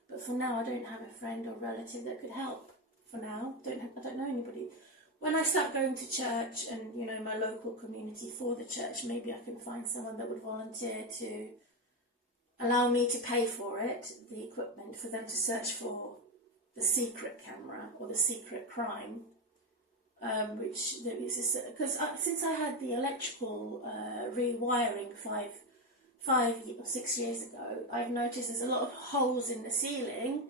But for now, I don't have a friend or relative that could help. For now, I don't know anybody. When I start going to church and, my local community for the church, maybe I can find someone that would volunteer to allow me to pay for it, the equipment, for them to search for the secret camera or the secret crime. Because since I had the electrical rewiring 5 or 6 years ago, I've noticed there's a lot of holes in the ceiling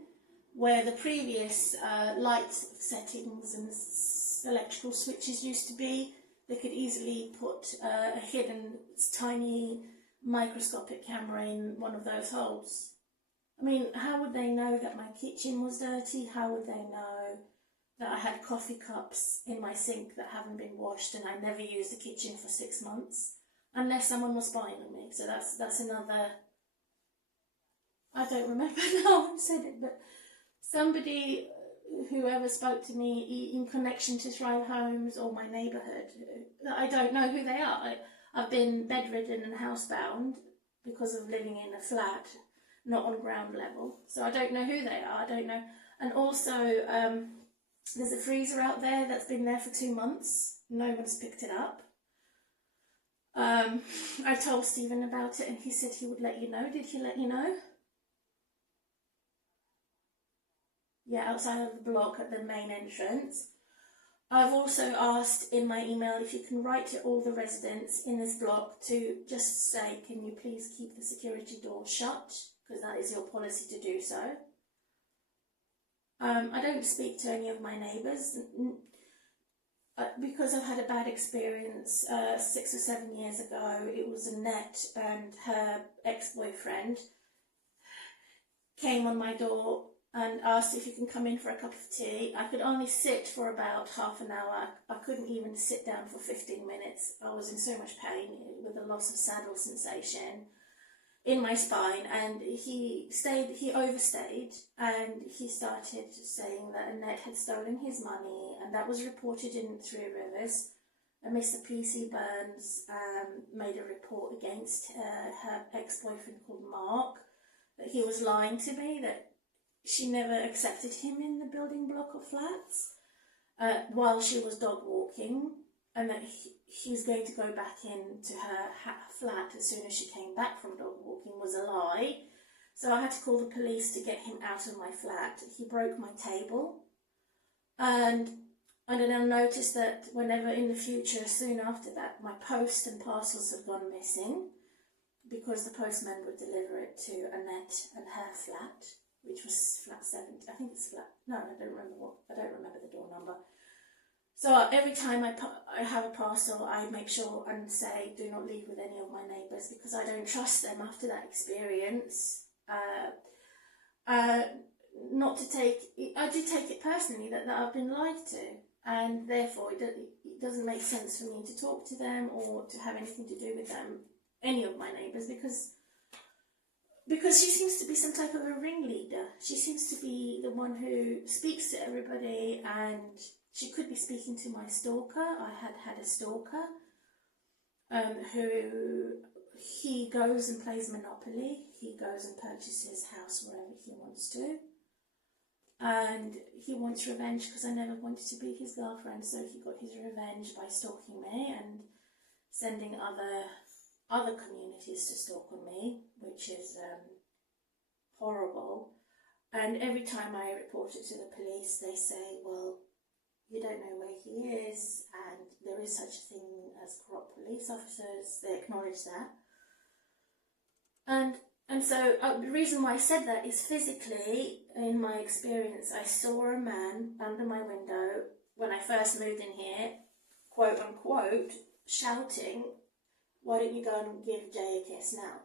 where the previous light settings and electrical switches used to be. They could easily put a hidden tiny microscopic camera in one of those holes. I mean, how would they know that my kitchen was dirty? How would they know that I had coffee cups in my sink that haven't been washed and I never used the kitchen for 6 months? Unless someone was spying on me. So that's another... I don't remember now who said it, but somebody, whoever spoke to me in connection to Thrive Homes or my neighbourhood, I don't know who they are. I've been bedridden and housebound because of living in a flat, not on ground level. So I don't know who they are, I don't know. And also, there's a freezer out there that's been there for 2 months. No one's picked it up. I told Stephen about it and he said he would let you know. Did he let you know? Yeah, outside of the block at the main entrance. I've also asked in my email if you can write to all the residents in this block to just say, can you please keep the security door shut, because that is your policy to do so. I don't speak to any of my neighbours because I've had a bad experience 6 or 7 years ago. It was Annette and her ex-boyfriend came on my door and asked if you can come in for a cup of tea. I could only sit for about half an hour. I couldn't even sit down for 15 minutes. I was in so much pain with a loss of saddle sensation in my spine, and he overstayed, and he started saying that Annette had stolen his money, and that was reported in Three Rivers. And Mr. PC Burns made a report against her ex-boyfriend called Mark, that he was lying to me, that she never accepted him in the building block of flats while she was dog walking, and that he was going to go back into her flat as soon as she came back from dog walking was a lie. So I had to call the police to get him out of my flat. He broke my table, and then I noticed that whenever in the future, soon after that, my post and parcels had gone missing because the postman would deliver it to Annette and her flat, which was flat 70. I think it's flat. No, I don't remember the door number. So every time I have a parcel, I make sure and say, do not leave with any of my neighbours, because I don't trust them after that experience. I do take it personally that I've been lied to, and therefore it doesn't make sense for me to talk to them or to have anything to do with them, any of my neighbours, because she seems to be some type of a ringleader. She seems to be the one who speaks to everybody, and she could be speaking to my stalker. I had a stalker who, he goes and plays Monopoly. He goes and purchases a house wherever he wants to. And he wants revenge because I never wanted to be his girlfriend. So he got his revenge by stalking me and sending other communities to stalk on me, which is horrible. And every time I report it to the police, they say, well, you don't know where he is, and there is such a thing as corrupt police officers. They acknowledge that. And so the reason why I said that is physically, in my experience, I saw a man under my window when I first moved in here, quote unquote, shouting, why don't you go and give Jay a kiss now?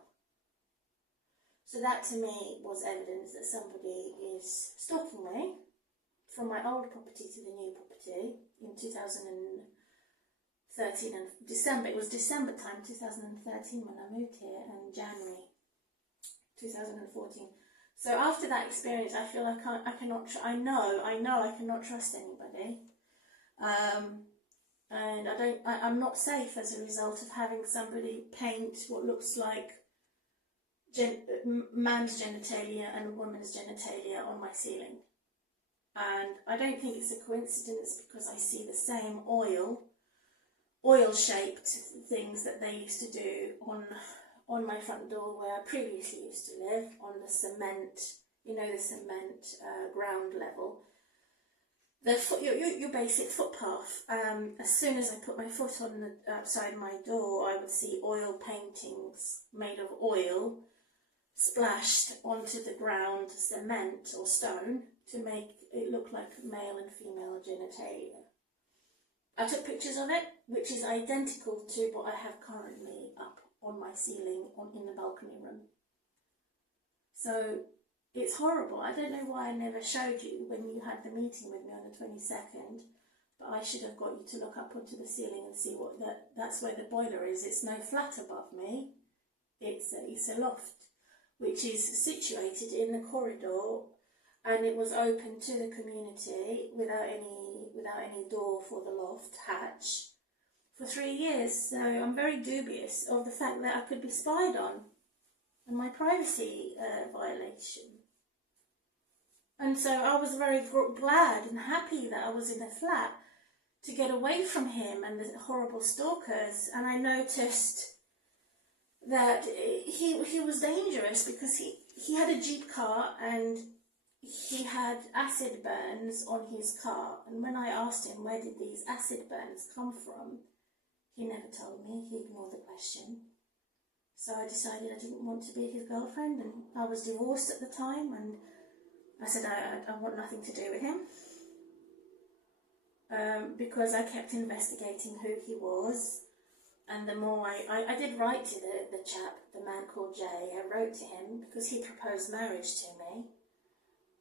So that to me was evidence that somebody is stalking me from my old property to the new property in 2013 and December. It was December time 2013 when I moved here, and January 2014. So after that experience, I feel I know I cannot trust anybody. And I'm not safe as a result of having somebody paint what looks like man's genitalia and a woman's genitalia on my ceiling. And I don't think it's a coincidence, because I see the same oil-shaped things that they used to do on my front door where I previously used to live, on the cement, the cement ground level. Your basic footpath. As soon as I put my foot on the outside my door, I would see oil paintings made of oil splashed onto the ground cement or stone to make it look like male and female genitalia. I took pictures of it, which is identical to what I have currently up on my ceiling in the balcony room. So it's horrible. I don't know why I never showed you when you had the meeting with me on the 22nd, but I should have got you to look up onto the ceiling and see what that's where the boiler is. It's no flat above me. It's a loft, which is situated in the corridor, and it was open to the community without any door for the loft hatch for 3 years. So I'm very dubious of the fact that I could be spied on. and my privacy violation. And so I was very glad and happy that I was in a flat to get away from him and the horrible stalkers. And I noticed that he was dangerous because he had a Jeep car and he had acid burns on his car. And when I asked him where did these acid burns come from, he never told me. He ignored the question. So I decided I didn't want to be his girlfriend, and I was divorced at the time, and I said I want nothing to do with him. Because I kept investigating who he was, and the more I did write to the chap, the man called Jay. I wrote to him because he proposed marriage to me,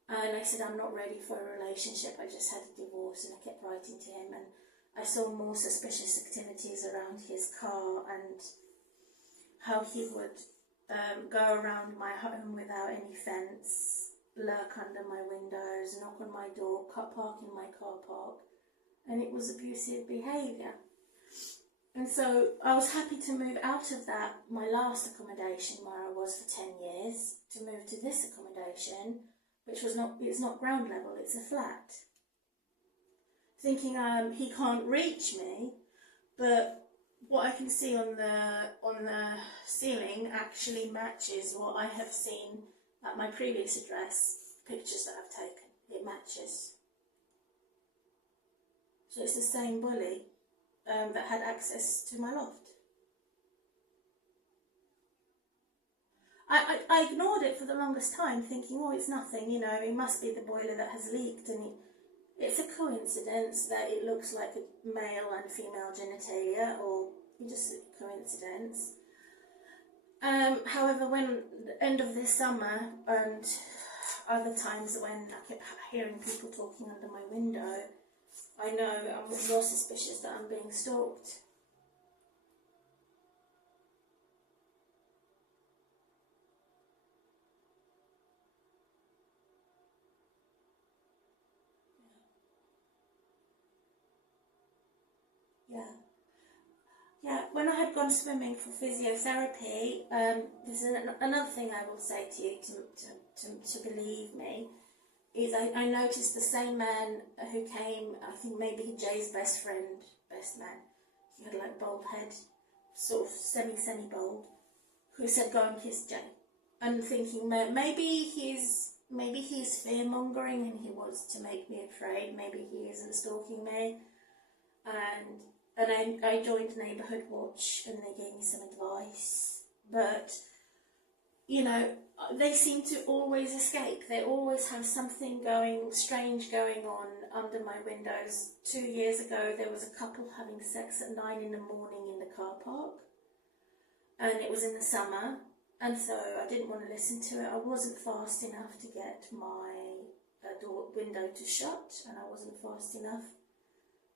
and I said I'm not ready for a relationship, I just had a divorce, and I kept writing to him, and I saw more suspicious activities around his car and how he would go around my home without any fence, lurk under my windows, knock on my door, park in my car park, and it was abusive behaviour. And so I was happy to move out of that, my last accommodation where I was for 10 years, to move to this accommodation, which was it's not ground level, it's a flat. Thinking he can't reach me, but what I can see on the ceiling actually matches what I have seen at my previous address, pictures that I've taken. It matches. So it's the same bully that had access to my loft. I ignored it for the longest time, thinking, oh, it's nothing, you know, it must be the boiler that has leaked, and it's a coincidence that it looks like a male and female genitalia, or just a coincidence. However, when the end of this summer and other times when I kept hearing people talking under my window, I know I'm more suspicious that I'm being stalked. Yeah, when I had gone swimming for physiotherapy, this is another thing I will say to you to believe me, is I noticed the same man who came, I think maybe Jay's best man, he had like bald head, sort of semi-bald, who said go and kiss Jay. And thinking maybe he's fear-mongering and he wants to make me afraid, maybe he isn't stalking me. And I joined Neighbourhood Watch and they gave me some advice. But, you know, they seem to always escape. They always have something strange going on under my windows. 2 years ago, there was a couple having sex at 9 in the morning in the car park. And it was in the summer. And so I didn't want to listen to it. I wasn't fast enough to get my window to shut. And I wasn't fast enough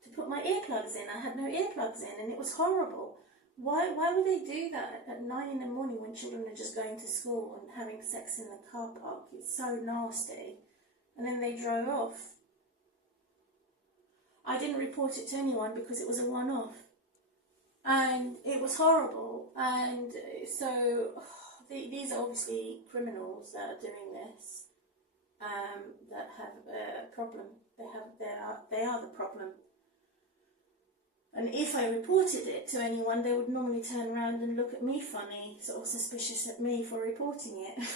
to put my earplugs in. I had no earplugs in, and it was horrible. Why would they do that at 9 in the morning when children are just going to school and having sex in the car park? It's so nasty. And then they drove off. I didn't report it to anyone because it was a one-off. And it was horrible. And so these are obviously criminals that are doing this, that have a problem. They are the problem. And if I reported it to anyone, they would normally turn around and look at me funny, sort of suspicious at me for reporting it.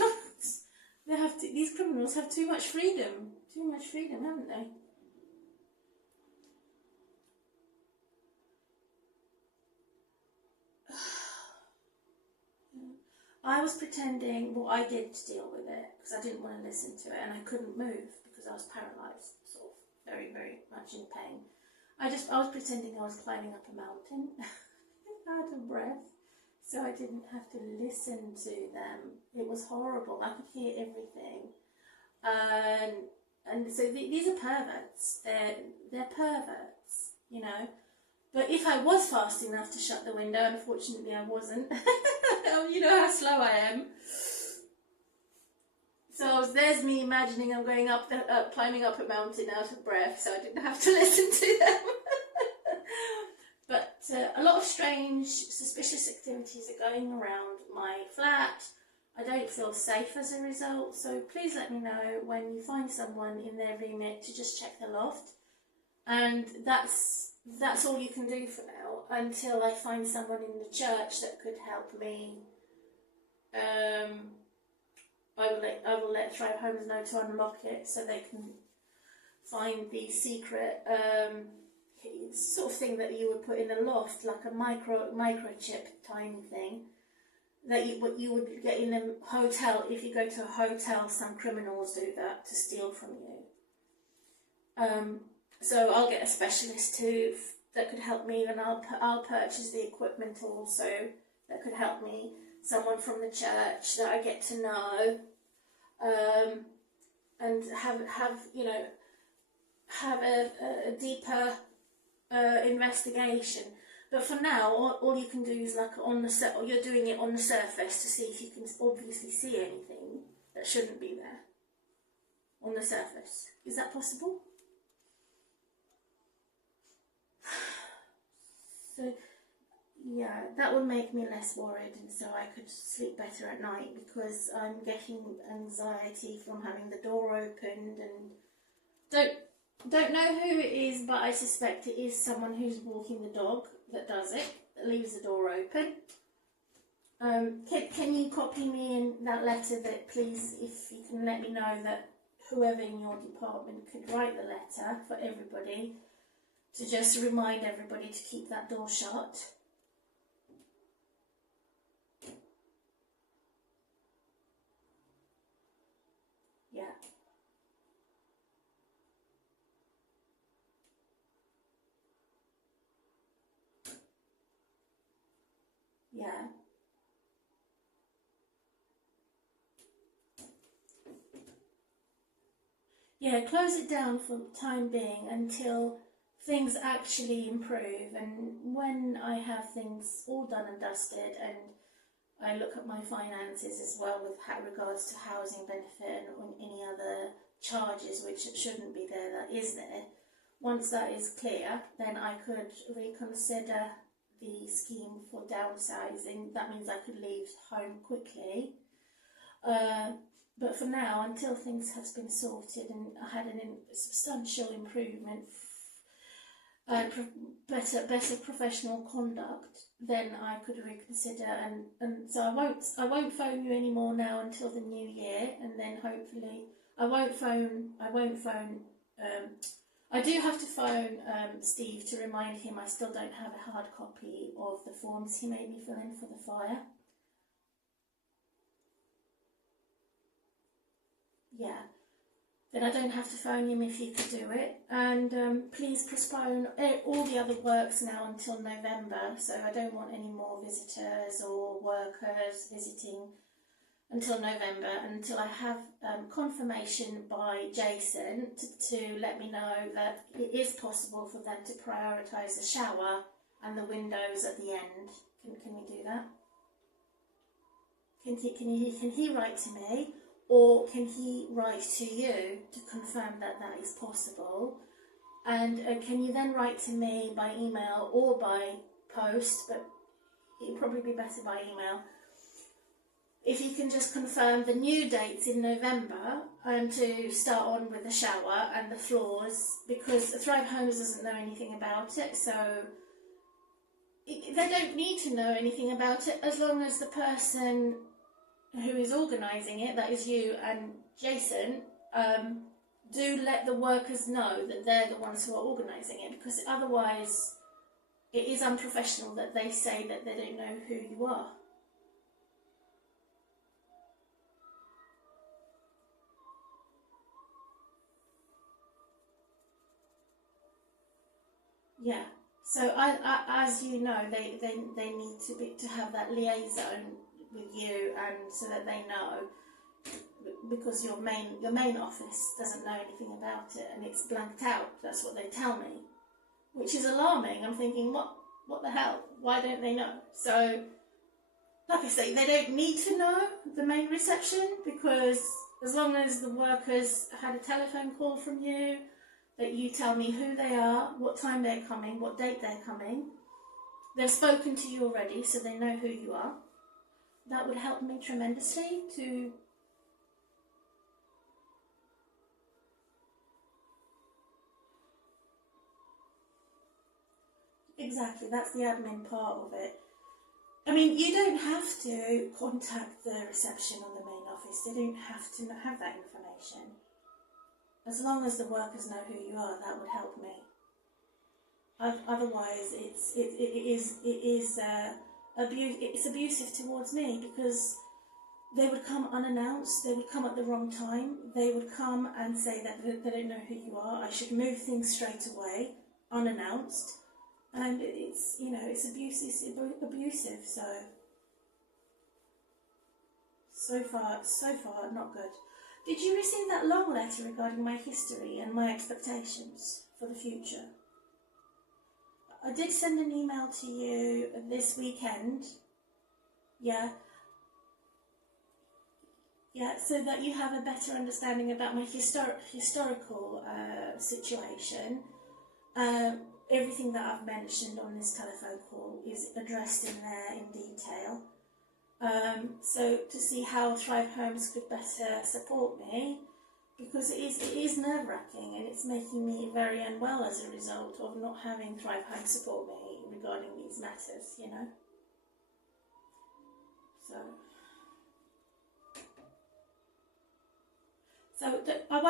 These criminals have too much freedom, haven't they? I was pretending, well, I did to deal with it, because I didn't want to listen to it, and I couldn't move, because I was paralysed, sort of, very, very much in pain. I was pretending I was climbing up a mountain, out of breath, so I didn't have to listen to them. It was horrible. I could hear everything. And so these are perverts. They're perverts, you know. But if I was fast enough to shut the window, unfortunately I wasn't. You know how slow I am. So there's me imagining I'm going climbing up a mountain out of breath, so I didn't have to listen to them. But a lot of strange, suspicious activities are going around my flat, I don't feel safe as a result. So please let me know when you find someone in their remit to just check the loft. And that's all you can do for now until I find someone in the church that could help me. I will let Thrive Homes know to unlock it so they can find the secret sort of thing that you would put in a loft, like a microchip tiny thing that you would get in a hotel. If you go to a hotel, some criminals do that to steal from you. So I'll get a specialist that could help me, and I'll purchase the equipment also that could help me. Someone from the church that I get to know, and have a deeper investigation. But for now, all you can do is like you're doing it on the surface to see if you can obviously see anything that shouldn't be there on the surface. Is that possible? So yeah, that would make me less worried, and so I could sleep better at night, because I'm getting anxiety from having the door opened, and don't know who it is, but I suspect it is someone who's walking the dog that does it, that leaves the door open. Can you copy me in that letter, that please, if you can let me know that whoever in your department could write the letter for everybody, to just remind everybody to keep that door shut. Yeah. Yeah. Yeah, close it down for the time being until things actually improve, and when I have things all done and dusted, and I look at my finances as well with regards to housing benefit and any other charges which shouldn't be there, that is there. Once that is clear, then I could reconsider the scheme for downsizing. That means I could leave home quickly. But for now, until things have been sorted and I had a substantial improvement, better professional conduct, then I could reconsider, and so I won't phone you anymore now until the new year, and then hopefully I won't phone. I do have to phone Steve to remind him I still don't have a hard copy of the forms he made me fill in for the fire. Yeah. Then I don't have to phone him if he could do it. And please postpone all the other works now until November. So I don't want any more visitors or workers visiting until November, until I have confirmation by Jason to let me know that it is possible for them to prioritise the shower and the windows at the end. Can we do that? Can he write to me? Or can he write to you to confirm that that is possible? And can you then write to me by email or by post, but it would probably be better by email. If you can just confirm the new dates in November to start on with the shower and the floors, because Thrive Homes doesn't know anything about it, so they don't need to know anything about it as long as the person who is organising it, that is you and Jason, do let the workers know that they're the ones who are organising it, because otherwise it is unprofessional that they say that they don't know who you are. Yeah. So as you know, they need to have that liaison with you, and so that they know, because your main office doesn't know anything about it and it's blanked out. That's what they tell me, which is alarming. I'm thinking, what the hell? Why don't they know? So, like I say, they don't need to know the main reception, because as long as the workers had a telephone call from you, that you tell me who they are, what time they're coming, what date they're coming. They've spoken to you already, so they know who you are. that would help me tremendously to exactly, that's the admin part of it. I mean, you don't have to contact the reception or the main office. They don't have to have that information. As long as the workers know who you are, that would help me. Otherwise, it's abusive towards me, because they would come unannounced. They would come at the wrong time. They would come and say that they don't know who you are. I should move things straight away, unannounced. And it's, you know, it's abusive, so far, not good. Did you receive that long letter regarding my history and my expectations for the future? I did send an email to you this weekend, yeah, so that you have a better understanding about my historical situation. Everything that I've mentioned on this telephone call is addressed in there in detail. So to see how Thrive Homes could better support me, because it is nerve-wracking, and it's making me very unwell as a result of not having Thrive Homes support me regarding these matters, you know. So I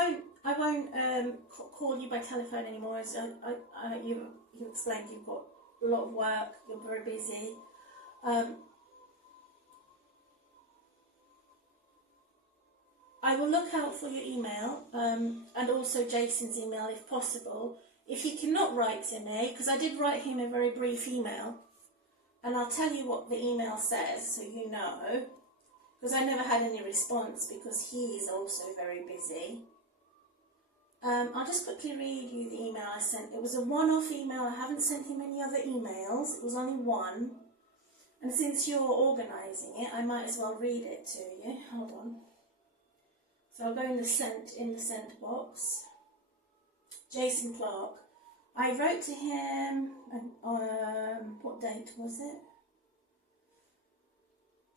won't call you by telephone anymore. As you explained, you've got a lot of work, you're very busy. I will look out for your email, and also Jason's email if possible. If he cannot write to me, because I did write him a very brief email, and I'll tell you what the email says so you know, because I never had any response because he is also very busy. I'll just quickly read you the email I sent. It was a one-off email. I haven't sent him any other emails. It was only one. And since you're organising it, I might as well read it to you. Hold on. So I'll go in the sent box. Jason Clark. I wrote to him, what date was it?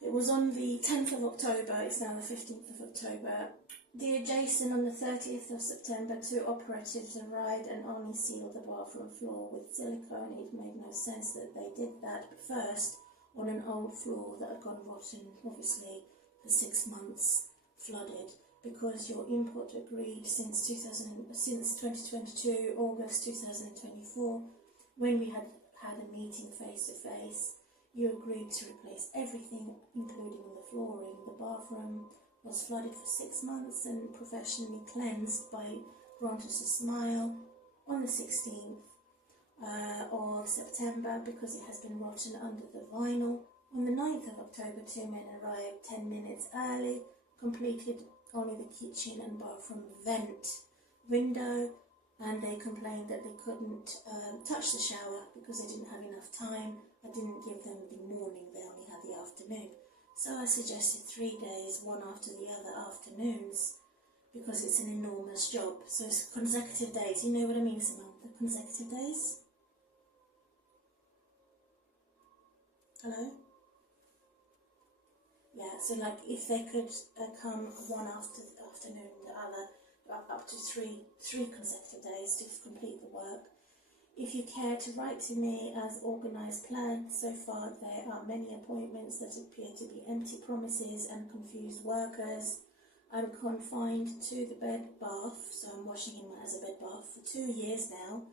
It was on the 10th of October, it's now the 15th of October. Dear Jason, on the 30th of September, 2 operatives arrived and only sealed the bathroom floor with silicone. It made no sense that they did that, but first, on an old floor that had gone rotten, obviously, for 6 months, flooded, because your input agreed since 2022, August 2024, when we had a meeting face to face. You agreed to replace everything, including the flooring. The bathroom was flooded for 6 months and professionally cleansed by Grant Us a Smile on the 16th of September because it has been rotten under the vinyl. On the 9th of October, 2 men arrived 10 minutes early, completed only the kitchen and bathroom vent window, and they complained that they couldn't touch the shower because they didn't have enough time. I didn't give them the morning, they only had the afternoon. So I suggested 3 days, one after the other afternoons, because it's an enormous job. So it's consecutive days. You know what I mean, Samantha? Consecutive days? Hello? Yeah, so like if they could come one after the afternoon, the other, up to three consecutive days to complete the work. If you care to write to me as organised planned, so far there are many appointments that appear to be empty promises and confused workers. I'm confined to the bed bath, so I'm washing him as a bed bath for 2 years now.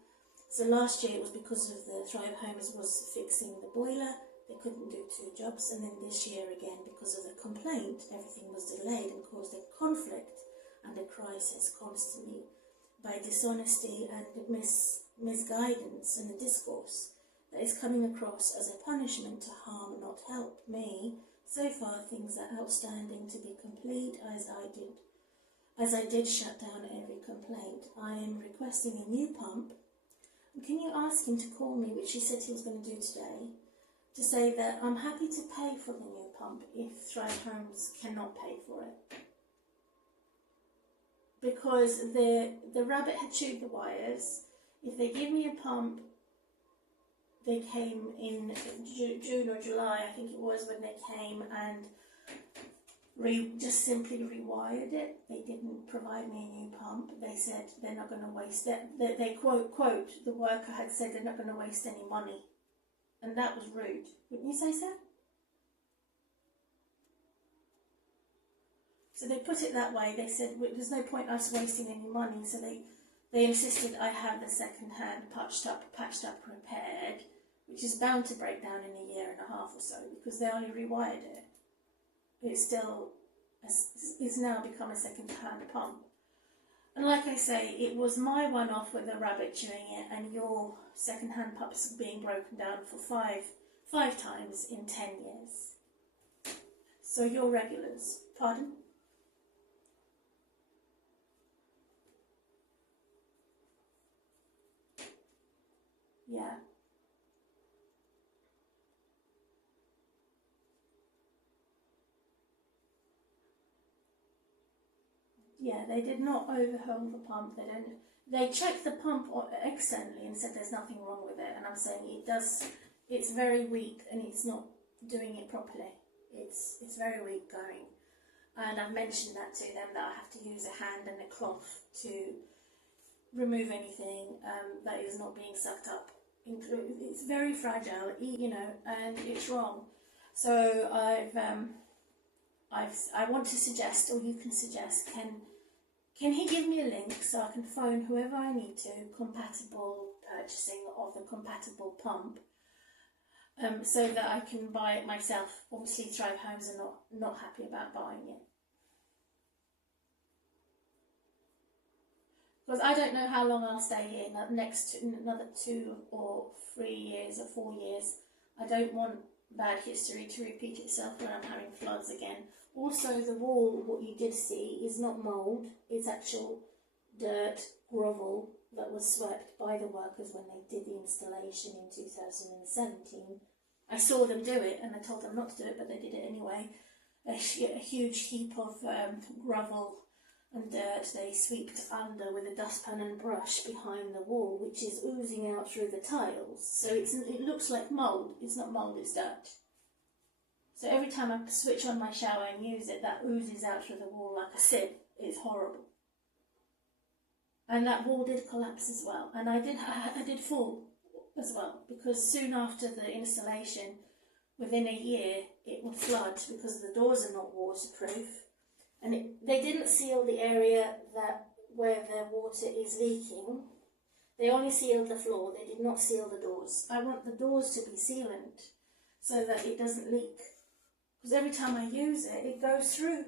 So last year it was because of the Thrive Homes was fixing the boiler. They couldn't do 2 jobs, and then this year again because of the complaint, everything was delayed and caused a conflict and a crisis constantly by dishonesty and misguidance in the discourse that is coming across as a punishment to harm, not help me. So far, things are outstanding to be complete as I did shut down every complaint. I am requesting a new pump. Can you ask him to call me, which he said he was going to do today, to say that I'm happy to pay for the new pump if Thrive Homes cannot pay for it. Because the rabbit had chewed the wires. If they give me a pump, they came in June or July, I think it was, when they came and just simply rewired it. They didn't provide me a new pump. They said they're not going to waste it. They quote, the worker had said they're not going to waste any money. And that was rude. Wouldn't you say so? So they put it that way. They said, well, there's no point us wasting any money. So they insisted I have the second hand patched up, repaired, which is bound to break down in a year and a half or so because they only rewired it. It's now become a second hand pump. And like I say, it was my one off with a rabbit chewing it and your second hand pups being broken down for five times in 10 years. So you're regulars. Pardon? Yeah. Yeah, they did not overhaul the pump. They checked the pump externally and said there's nothing wrong with it. And I'm saying it's very weak and it's not doing it properly. It's very weak going. And I've mentioned that to them, that I have to use a hand and a cloth to remove anything that is not being sucked up. It's very fragile, and it's wrong. So I want to suggest, or you can suggest, can he give me a link so I can phone whoever I need to, compatible purchasing of the compatible pump, so that I can buy it myself. Obviously Thrive Homes are not happy about buying it. Because I don't know how long I'll stay here, another 2 or 3 years or 4 years. I don't want bad history to repeat itself when I'm having floods again. Also, the wall, what you did see, is not mould, it's actual dirt, grovel that was swept by the workers when they did the installation in 2017. I saw them do it and I told them not to do it, but they did it anyway. A huge heap of gravel and dirt they swept under with a dustpan and brush behind the wall, which is oozing out through the tiles. So it looks like mould. It's not mould, it's dirt. So every time I switch on my shower and use it, that oozes out through the wall like a sieve. It's horrible. And that wall did collapse as well. And I did fall as well, because soon after the installation, within a year, it would flood because the doors are not waterproof. And they didn't seal the area where the water is leaking. They only sealed the floor. They did not seal the doors. I want the doors to be sealant so that it doesn't leak. Because every time I use it, it goes through.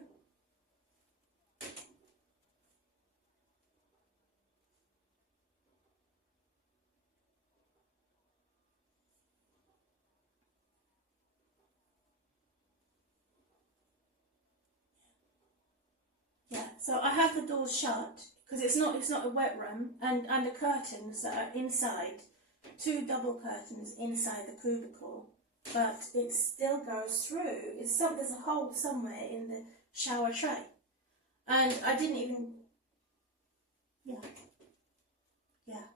Yeah, so I have the doors shut because it's not a wet room, and the curtains that are inside, 2 double curtains inside the cubicle, but it still goes through. There's a hole somewhere in the shower tray, and I didn't even. Yeah.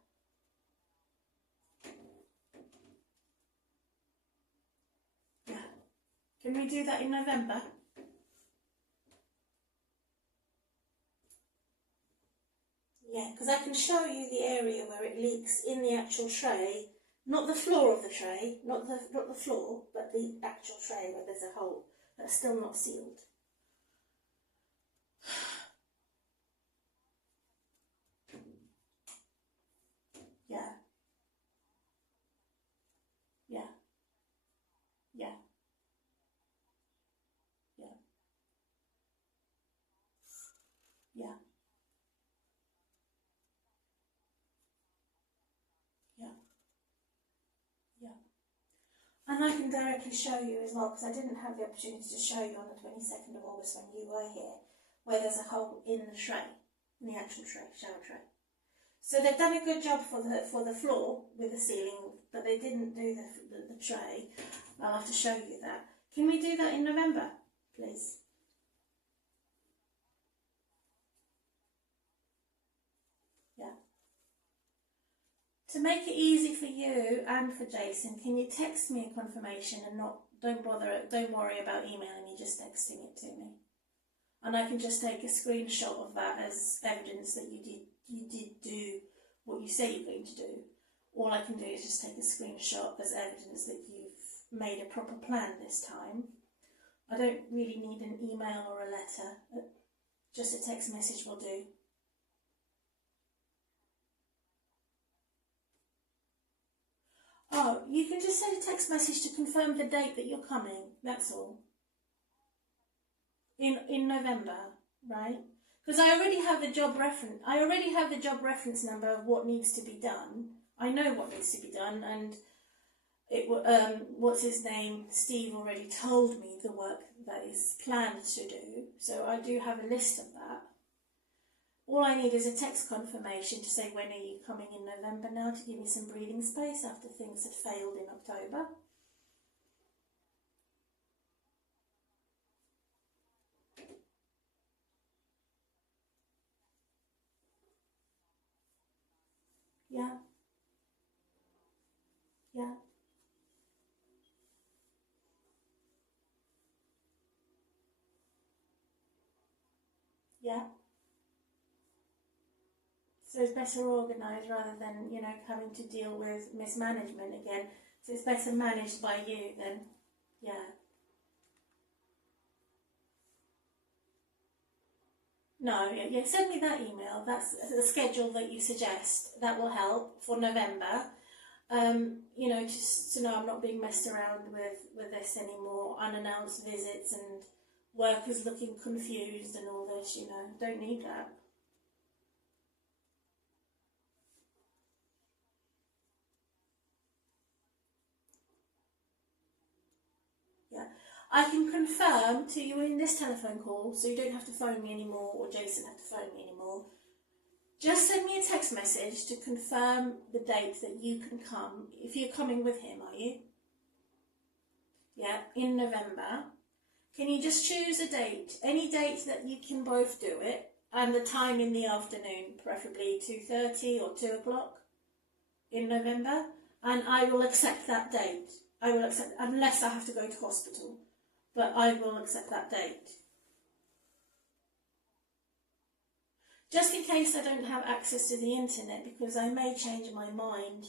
Can we do that in November? Yeah, because I can show you the area where it leaks in the actual tray, not the floor of the tray, not the floor, but the actual tray where there's a hole that's still not sealed. Yeah. And I can directly show you as well, because I didn't have the opportunity to show you on the 22nd of August when you were here, where there's a hole in the tray, in the actual tray, shower tray. So they've done a good job for the floor with the ceiling, but they didn't do the tray. I'll have to show you that. Can we do that in November, please? Yeah. To make it easy for you and for Jason, can you text me a confirmation and don't worry about emailing me, just texting it to me? and I can just take a screenshot of that as evidence that you did do what you say you're going to do. All I can do is just take a screenshot as evidence that you've made a proper plan this time. I don't really need an email or a letter, just a text message will do. Oh, you can just send a text message to confirm the date that you're coming, that's all. In November, right? Because I already have the job reference number of what needs to be done. I know what needs to be done, and what's his name, Steve, already told me the work that is planned to do, so I do have a list of that. All I need is a text confirmation to say when are you coming in November now, to give me some breathing space after things had failed in October. Yeah. Yeah. Yeah. So it's better organised rather than, having to deal with mismanagement again. So it's better managed by you than, yeah. No, yeah, send me that email. That's the schedule that you suggest. That will help for November. Just to know I'm not being messed around with this anymore. Unannounced visits and workers looking confused and all this, Don't need that. Yeah. I can confirm to you in this telephone call, so you don't have to phone me anymore, or Jason have to phone me anymore. Just send me a text message to confirm the date that you can come. If you're coming with him, are you? Yeah, in November. Can you just choose a date? Any date that you can both do it, and the time in the afternoon, preferably 2:30 or 2 o'clock in November, and I will accept that date. I will accept, unless I have to go to hospital, but I will accept that date. Just in case I don't have access to the internet, because I may change my mind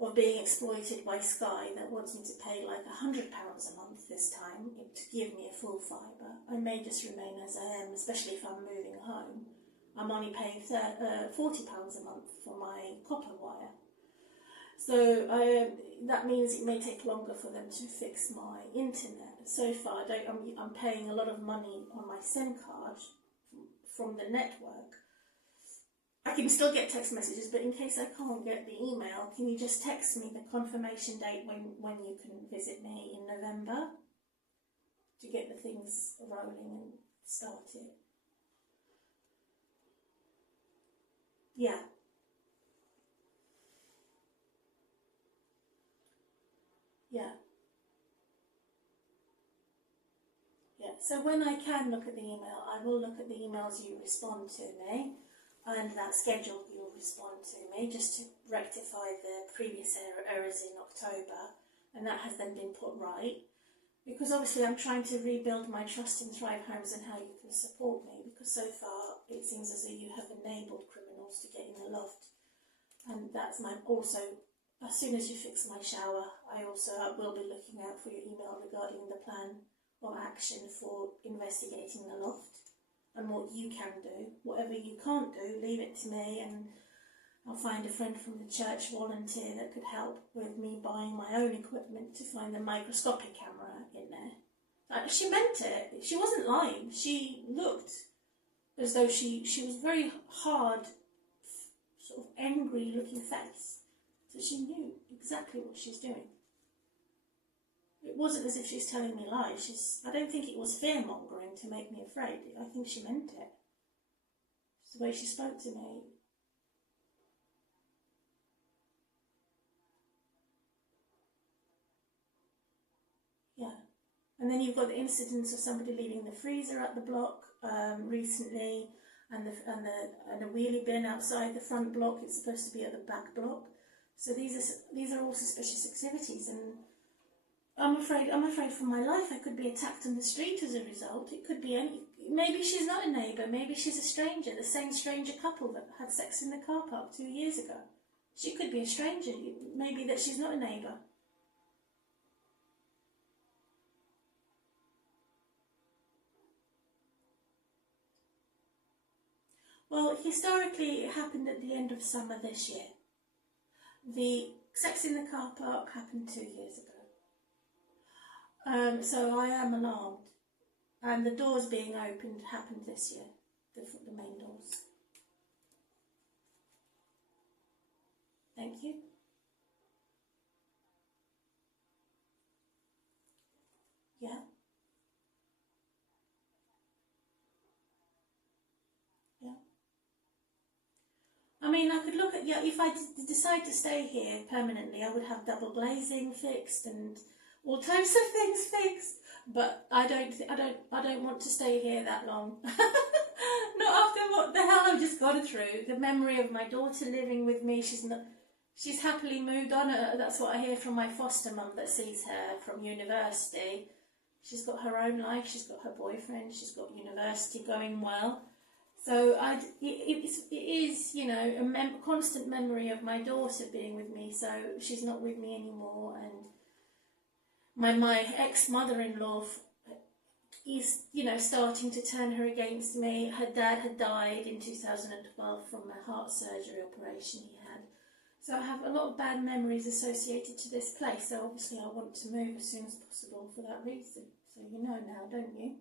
of being exploited by Sky that wants me to pay like £100 a month this time to give me a full fibre. I may just remain as I am, especially if I'm moving home. I'm only paying £40 a month for my copper wire. So that means it may take longer for them to fix my internet. So far, I'm paying a lot of money on my SIM card from the network. I can still get text messages, but in case I can't get the email, can you just text me the confirmation date when you can visit me in November to get the things rolling and started? Yeah. Yeah. Yeah. So when I can look at the email, I will look at the emails you respond to me, and that schedule you'll respond to me, just to rectify the previous errors in October, and that has then been put right. Because obviously I'm trying to rebuild my trust in Thrive Homes and how you can support me, because so far it seems as though you have enabled criminals to get in the loft. And that's also, as soon as you fix my shower, I will be looking out for your email regarding the plan of action for investigating the loft and what you can do. Whatever you can't do, leave it to me, and I'll find a friend from the church volunteer that could help with me buying my own equipment to find the microscopic camera in there. She meant it. She wasn't lying. She looked as though she was very hard, sort of angry looking face. So she knew exactly what she was doing. It wasn't as if she was telling me lies. I don't think it was fear-mongering to make me afraid. I think she meant it. It's the way she spoke to me. Yeah. And then you've got the incidents of somebody leaving the freezer at the block recently, and a wheelie bin outside the front block. It's supposed to be at the back block. So these are all suspicious activities, and I'm afraid for my life. I could be attacked on the street as a result. It could be maybe she's not a neighbour, maybe she's a stranger, the same stranger couple that had sex in the car park 2 years ago. She could be a stranger, maybe that she's not a neighbour. Well, historically, it happened at the end of summer this year. The sex in the car park happened 2 years ago. So I am alarmed. And the doors being opened happened this year, the main doors. Thank you. Yeah. Yeah. I mean, I could look at, yeah, if I decide to stay here permanently, I would have double glazing fixed and all types of things fixed. But I don't want to stay here that long. Not after what the hell I've just gone through. The memory of my daughter living with me, she's happily moved on. That's what I hear from my foster mum that sees her from university. She's got her own life, she's got her boyfriend, she's got university going well. So it is, you know, a constant memory of my daughter being with me. So she's not with me anymore, and my ex-mother-in-law is, you know, starting to turn her against me. Her dad had died in 2012 from a heart surgery operation he had. So I have a lot of bad memories associated to this place. So obviously I want to move as soon as possible for that reason. So you know now, don't you?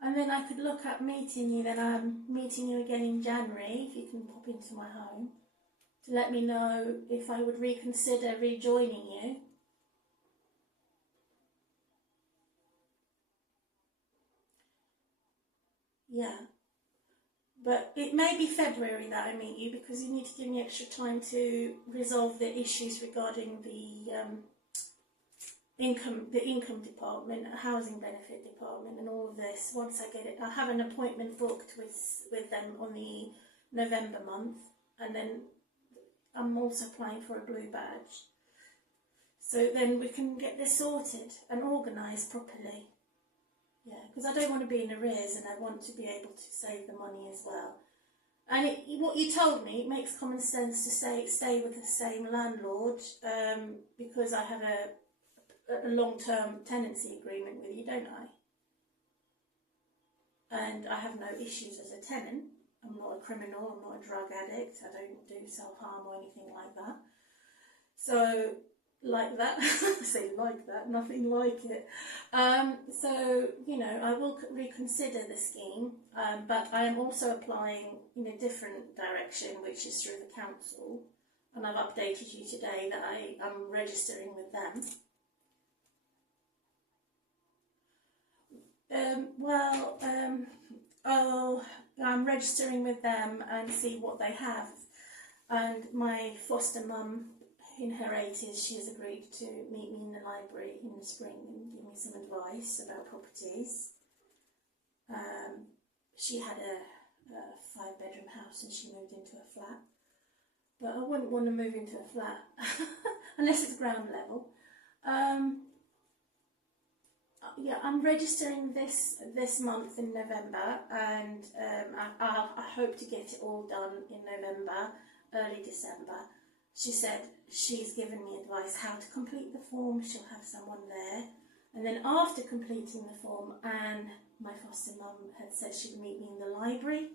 And then I could look at meeting you. Then I'm meeting you again in January, if you can pop into my home, to let me know if I would reconsider rejoining you. Yeah. But it may be February that I meet you, because you need to give me extra time to resolve the issues regarding the income department, housing benefit department, and all of this. Once I get it, I have an appointment booked with them on the November month, and then I'm also applying for a blue badge. So then we can get this sorted and organised properly. Yeah, because I don't want to be in arrears, and I want to be able to save the money as well. And what you told me, it makes common sense to stay with the same landlord, because I have a long-term tenancy agreement with you, don't I? And I have no issues as a tenant. I'm not a criminal, I'm not a drug addict, I don't do self-harm or anything like that. So, like that, I say like that, nothing like it. So, you know, I will reconsider the scheme, but I am also applying in a different direction, which is through the council, and I've updated you today that I am registering with them. I'm registering with them and see what they have. And my foster mum, in her 80s, she has agreed to meet me in the library in the spring and give me some advice about properties. She had a 5-bedroom house and she moved into a flat. But I wouldn't want to move into a flat unless it's ground level. Yeah, I'm registering this month in November, and I hope to get it all done in November, early December. She said she's given me advice how to complete the form. She'll have someone there, and then after completing the form, and my foster mum had said she'd meet me in the library